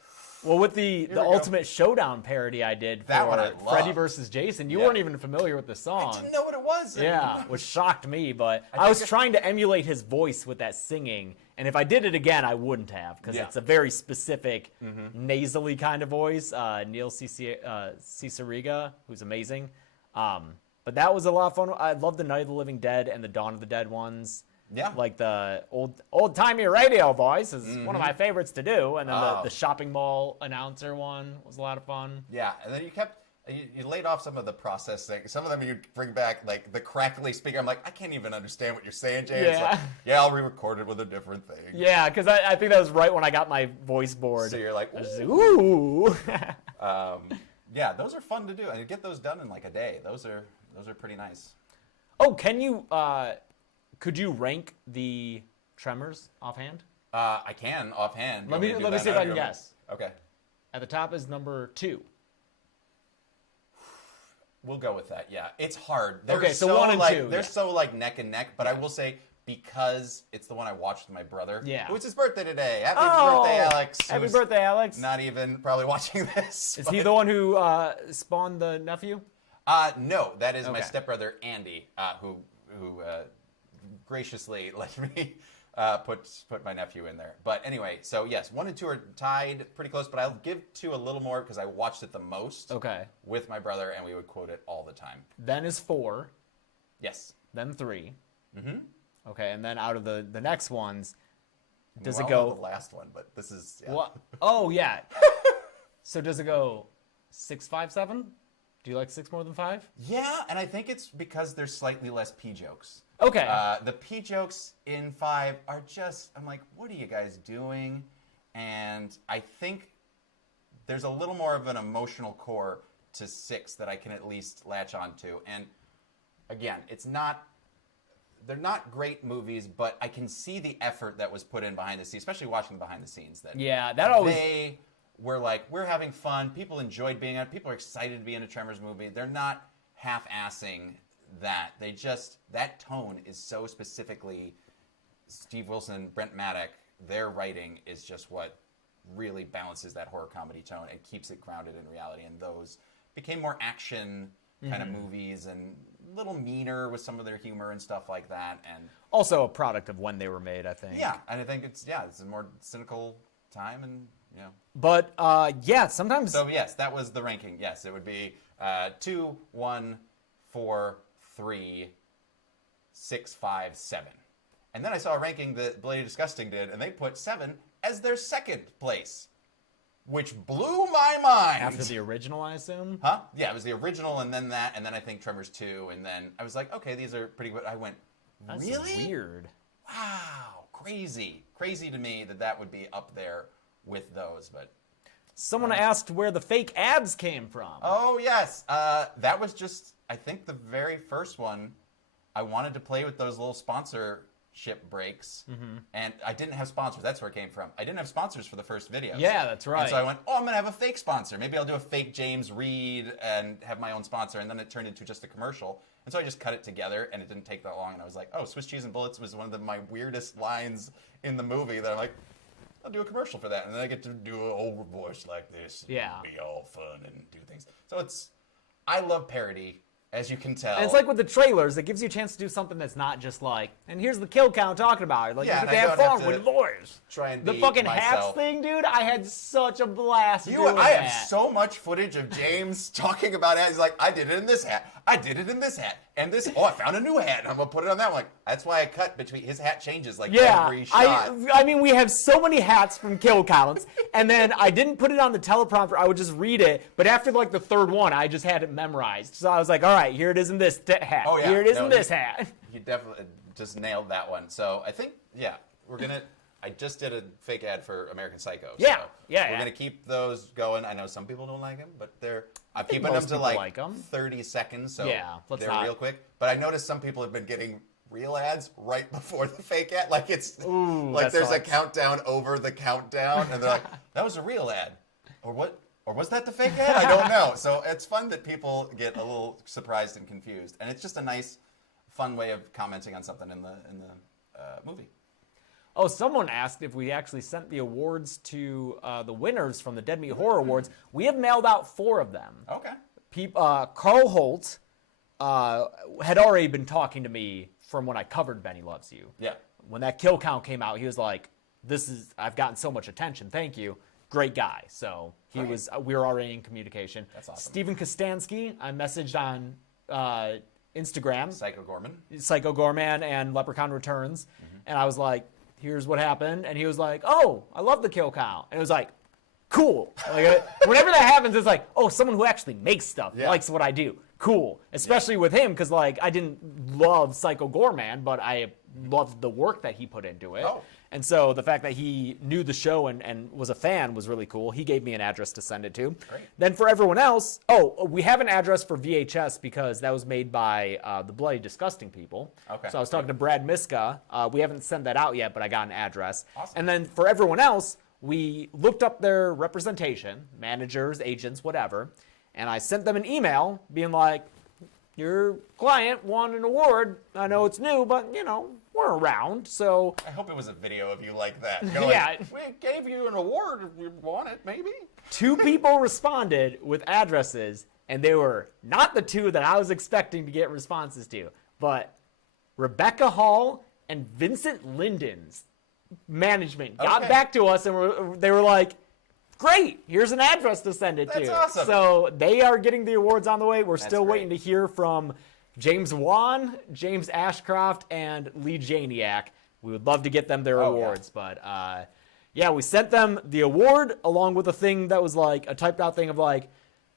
Well, with the Ultimate Showdown parody I did for Freddy vs. Jason, you weren't even familiar with the song. I didn't know what it was. Yeah, which shocked me, but I was trying to emulate his voice with that singing, and if I did it again, I wouldn't have, because it's a very specific, nasally kind of voice. Neil Cicierega, who's amazing. But that was a lot of fun. I love the Night of the Living Dead and the Dawn of the Dead ones. Yeah. Like the old-timey radio voice is one of my favorites to do. And then the shopping mall announcer one was a lot of fun. Yeah, and then you laid off some of the processing. Some of them you bring back, like the crackly speaker. I'm like, I can't even understand what you're saying, James. Yeah. Like, I'll re-record it with a different thing. Yeah, because I think that was right when I got my voice board. So you're like, ooh. Yeah, those are fun to do. And you get those done in like a day. Those are pretty nice. Oh, can you... could you rank the Tremors offhand? I can offhand. Let me see if I can guess. Okay. At the top is number 2. We'll go with that. Yeah, it's hard. Okay, so 1 and 2. They're so like neck and neck. But I will say because it's the one I watched with my brother. Yeah. It was his birthday today. Happy birthday, Alex. Happy birthday, Alex. Not even probably watching this. Is he the one who spawned the nephew? No, that is my stepbrother Andy, who graciously let me put my nephew in there. But anyway, so yes, 1 and 2 are tied pretty close, but I'll give 2 a little more because I watched it the most with my brother, and we would quote it all the time. Then is 4. Yes. Then 3. Mm-hmm. Okay, and then out of the next ones, does it go... the last one, but this is... Yeah. What? Oh, yeah. So does it go 6, 5, 7? Do you like 6 more than 5? Yeah, and I think it's because there's slightly less P jokes. Okay. The P jokes in 5 are just, I'm like, what are you guys doing? And I think there's a little more of an emotional core to 6 that I can at least latch on to. And again, it's not they're not great movies, but I can see the effort that was put in behind the scenes, especially watching behind the scenes. They were like, we're having fun. People enjoyed being on. People are excited to be in a Tremors movie. They're not half-assing that. That tone is so specifically Steve Wilson, Brent Maddock. Their writing is just what really balances that horror comedy tone and keeps it grounded in reality. And those became more action kind of movies and a little meaner with some of their humor and stuff like that. And also a product of when they were made, I think. Yeah, and I think it's a more cynical time, and But sometimes. So yes, that was the ranking. Yes, it would be 2, 1, 4, 3, 6, 5, 7. And then I saw a ranking that Bloody Disgusting did, and they put 7 as their second place, which blew my mind. After the original, I assume? Huh? Yeah, it was the original, and then that, and then I think Tremors 2, and then I was like, okay, these are pretty good. I went, really? That's weird. Wow, crazy. Crazy to me that would be up there with those, but... Someone asked where the fake ads came from. Oh, yes. That was just, I think, the very first one. I wanted to play with those little sponsorship breaks, and I didn't have sponsors. That's where it came from. I didn't have sponsors for the first videos. Yeah, that's right. And so I went, I'm going to have a fake sponsor. Maybe I'll do a fake James Reed and have my own sponsor, and then it turned into just a commercial. And so I just cut it together, and it didn't take that long, and I was like, oh, Swiss Cheese and Bullets was one of my weirdest lines in the movie that I'm like, I'll do a commercial for that, and then I get to do an old voice like this. And be all fun and do things. So I love parody, as you can tell. And it's like with the trailers, it gives you a chance to do something that's not just like, and here's the kill count talking about it. Like, you get to have fun with lawyers. Try and the be fucking myself. hats thing, dude, I had such a blast doing that. I have so much footage of James talking about it. He's like, I did it in this hat. I did it in this hat. And this, I found a new hat, and I'm going to put it on that one. Like, that's why I cut between, his hat changes like every shot. I mean, we have so many hats from kill counts, and then I didn't put it on the teleprompter. I would just read it, but after like the third one, I just had it memorized. So I was like, all right, here it is in this hat. Oh, yeah. Here it is in this hat. You definitely just nailed that one. So I think, we're going to... I just did a fake ad for American Psycho. So we're going to keep those going. I know some people don't like them, but I'm keeping them to like 30 seconds, so they're real quick. But I noticed some people have been getting real ads right before the fake ad. Like it's like there's a countdown over the countdown, and they're like, that was a real ad. Or what? Or was that the fake ad? I don't know. So it's fun that people get a little surprised and confused. And it's just a nice, fun way of commenting on something in the movie. Oh, someone asked if we actually sent the awards to the winners from the Dead Meat Horror Awards. We have mailed out 4 of them. Okay. Carl Holt had already been talking to me from when I covered Benny Loves You. Yeah. When that kill count came out, he was like, I've gotten so much attention. Thank you. Great guy. So we were already in communication. That's awesome. Stephen Kostansky, I messaged on Instagram. Psycho Gorman and Leprechaun Returns. And I was like, here's what happened. And he was like, oh, I love the kill count. And it was like, cool. Like, whenever that happens, it's like, oh, someone who actually makes stuff likes what I do. Cool. Especially with him, because like I didn't love Psycho Gorman, but I loved the work that he put into it. Oh. And so the fact that he knew the show and was a fan was really cool. He gave me an address to send it to. Great. Then for everyone else, we have an address for VHS because that was made by the Bloody Disgusting people. Okay. So I was talking to Brad Miska. We haven't sent that out yet, but I got an address. Awesome. And then for everyone else, we looked up their representation, managers, agents, whatever, and I sent them an email being like, your client won an award. I know it's new, but, we're around, so... I hope it was a video of you like that. Yeah. We gave you an award if you won it, maybe. 2 people responded with addresses, and they were not the 2 that I was expecting to get responses to, but Rebecca Hall and Vincent Linden's management got back to us, and they were like, great, here's an address to send it to. That's awesome. So they are getting the awards on the way. We're still waiting to hear from James Wan, James Ashcroft, and Lee Janiak. We would love to get them their awards. Yeah. But we sent them the award along with a thing that was like a typed out thing of like,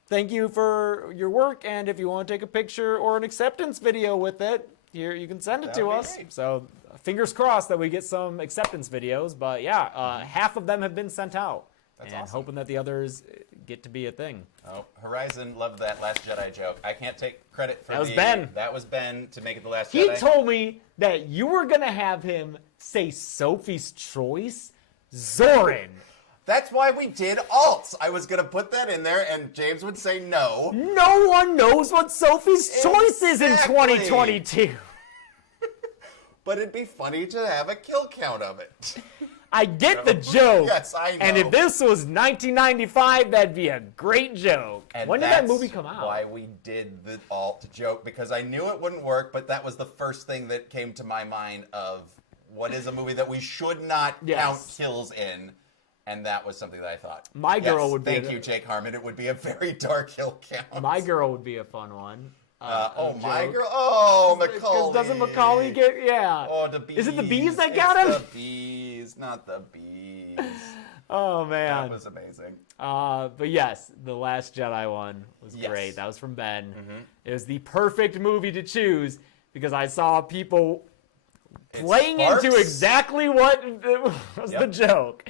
thank you for your work, and if you want to take a picture or an acceptance video with it, here you can send it to us. Great. So fingers crossed that we get some acceptance videos. But half of them have been sent out. That's and awesome. hoping that the others get to be a thing. Oh, Horizon loved that Last Jedi joke. I can't take credit for That was Ben. That was Ben to make it the Last He Jedi. told me that you were going to have him say Sophie's Choice, Zoran. That's why we did alts. I was going to put that in there, and James would say no. No one knows what Sophie's Choice is in Exactly. 2022. But it'd be funny to have a kill count of it. I get the joke. Yes, I know. And if this was 1995, that'd be a great joke. And When did that that's movie come out? why we did the alt joke, because I knew it wouldn't work, but that was the first thing that came to my mind of what is a movie that we should not count kills in. And that was something that I thought. My Girl would be. Thank you, Jake Harmon. It would be a very dark kill count. My Girl would be a fun one. My Girl. Oh, Macaulay. Doesn't Macaulay get? Yeah. Oh, the bees. Is it the bees that got him? The bees, not the bees. Oh man. That was amazing. But yes, the Last Jedi one was great. That was from Ben. It was the perfect movie to choose because I saw people playing into exactly what was the joke.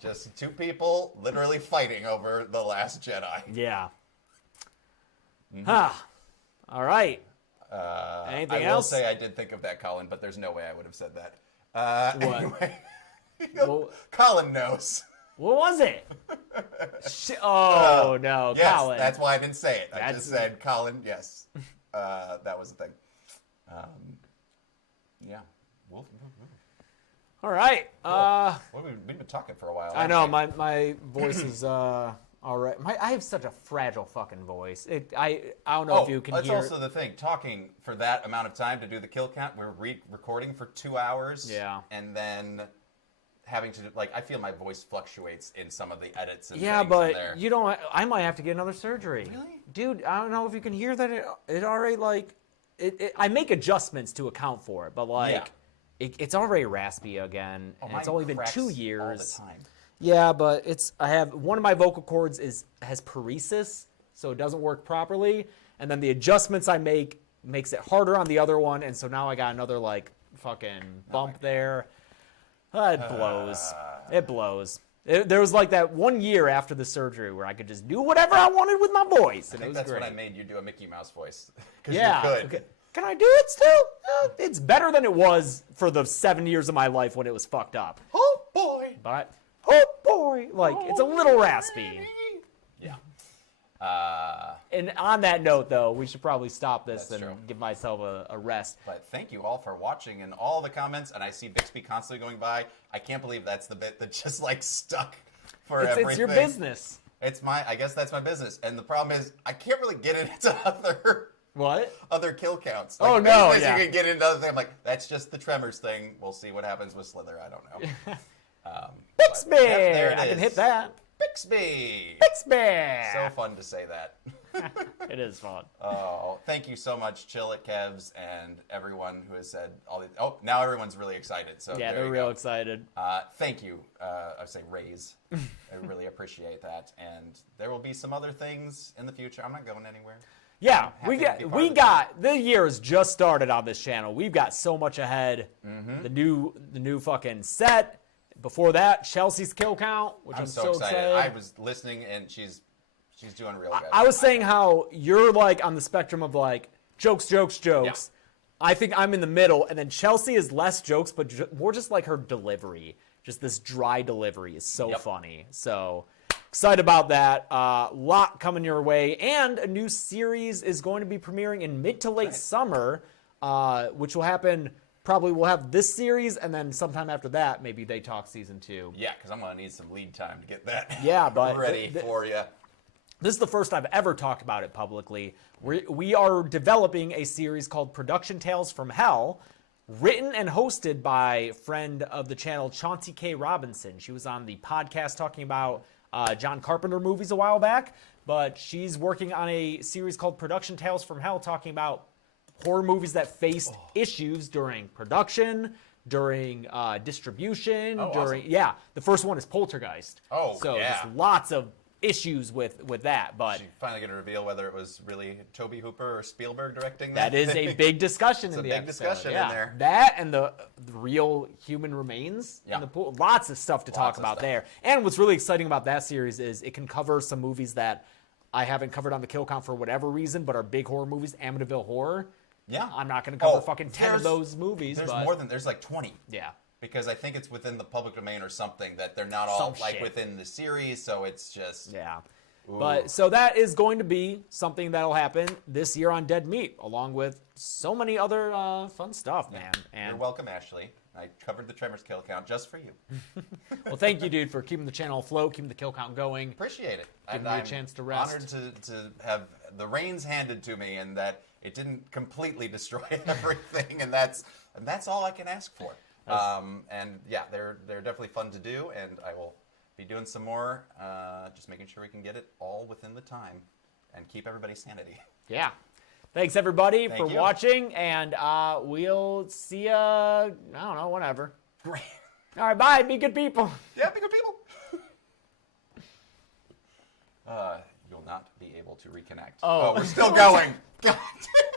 Just two people literally fighting over the Last Jedi. Yeah. All right. Anything I will else? say I did think of that, Colin, but there's no way I would have said that. What? Anyway, Well, Colin knows. what was it? Oh no, Yes, Colin. that's why I didn't say it. I That's- just said Colin. Yes, that was the thing. Yeah. All right. Well, we've been talking for a while. I know haven't my voice is all right. I have such a fragile fucking voice. I don't know if you can that's hear. also the thing. Talking for that amount of time to do the kill count, we're recording for 2 hours. Yeah. And then having to I feel my voice fluctuates in some of the edits. And Yeah, things but in there. you don't. I might have to get another surgery. Really? Dude, I don't know if you can hear that. It already I make adjustments to account for it, but it's already raspy again, and it's Mine only been cracks 2 years. all the time. Yeah, but I have one of my vocal cords has paresis, so it doesn't work properly, and then the adjustments I makes it harder on the other one, and so now I got another fucking bump there. It blows. It blows. There was that 1 year after the surgery where I could just do whatever I wanted with my voice, and I it think was that's great. when I made you do a Mickey Mouse voice. 'Cause Yeah. you could. Okay. Can I do it still? It's better than it was for the 7 years of my life when it was fucked up. Oh boy. But oh boy, it's a little raspy. Yeah. And on that note, though, we should probably stop this That's and true. give myself a rest. But thank you all for watching and all the comments. And I see Bixby constantly going by. I can't believe that's the bit that just stuck for everything. It's your business. I guess that's my business. And the problem is I can't really get into other kill counts. Oh, no, ways yeah. You can get into other things. I'm like, that's just the Tremors thing. We'll see what happens with Slither. I don't know. Bixby! there it I can is. hit that. Bixby! Bixby! So fun to say that. It is fun. Oh, thank you so much, Chill It Kevs, and everyone who has said all these. Oh, now everyone's really excited. So Yeah, there they're you real go. excited. Thank you. I say raise. I really appreciate that. And there will be some other things in the future. I'm not going anywhere. Yeah, happy to be part of the the year has just started on this channel. We've got so much ahead. The new fucking set. Before that, Chelsea's kill count, which I'm so excited. I was listening, and she's doing real good. I was saying how you're on the spectrum of jokes. Yeah. I think I'm in the middle, and then Chelsea is less jokes, but more just her delivery. Just this dry delivery is so funny. So excited about that. Lot coming your way, and a new series is going to be premiering in mid to late summer, which will happen. Probably we'll have this series, and then sometime after that, maybe They Talk Season 2. Yeah, because I'm going to need some lead time to get that but ready for you. This is the first I've ever talked about it publicly. We are developing a series called Production Tales from Hell, written and hosted by friend of the channel, Chauncey K. Robinson. She was on the podcast talking about John Carpenter movies a while back, but she's working on a series called Production Tales from Hell talking about horror movies that faced issues during production, during distribution, Awesome. the first one is Poltergeist. Oh, so yeah. just lots of issues with that, but She's finally going to reveal whether it was really Tobe Hooper or Spielberg directing that is thing. a big discussion It's in a the big episode. discussion in there. That and the real human remains Yeah. in the pool. Lots of stuff to talk Lots of about stuff. there. And what's really exciting about that series is it can cover some movies that I haven't covered on the kill count for whatever reason, but are big horror movies. Amityville Horror. Yeah. I'm not going to cover Oh, fucking 10 of those movies. There's but more than, there's like 20. yeah. Because I think it's within the public domain or something that they're not all Some like shit. within the series, so it's just Yeah. Ooh. But so that is going to be something that'll happen this year on Dead Meat, along with so many other fun stuff, man. And You're welcome, Ashley. I covered the Tremors kill count just for you. well, thank you, dude, for keeping the channel afloat, keeping the kill count going. Appreciate it. Giving And me a I'm chance to rest. honored to have the reins handed to me and that it didn't completely destroy everything, and that's all I can ask for. And yeah, they're definitely fun to do, and I will be doing some more, just making sure we can get it all within the time and keep everybody's sanity. Yeah. Thanks, everybody, Thank for you. watching, and we'll see you, I don't know, whenever. Great. All right, bye. Be good people. Yeah, be good people. You'll not be able to reconnect. Oh. We're still going. God damn.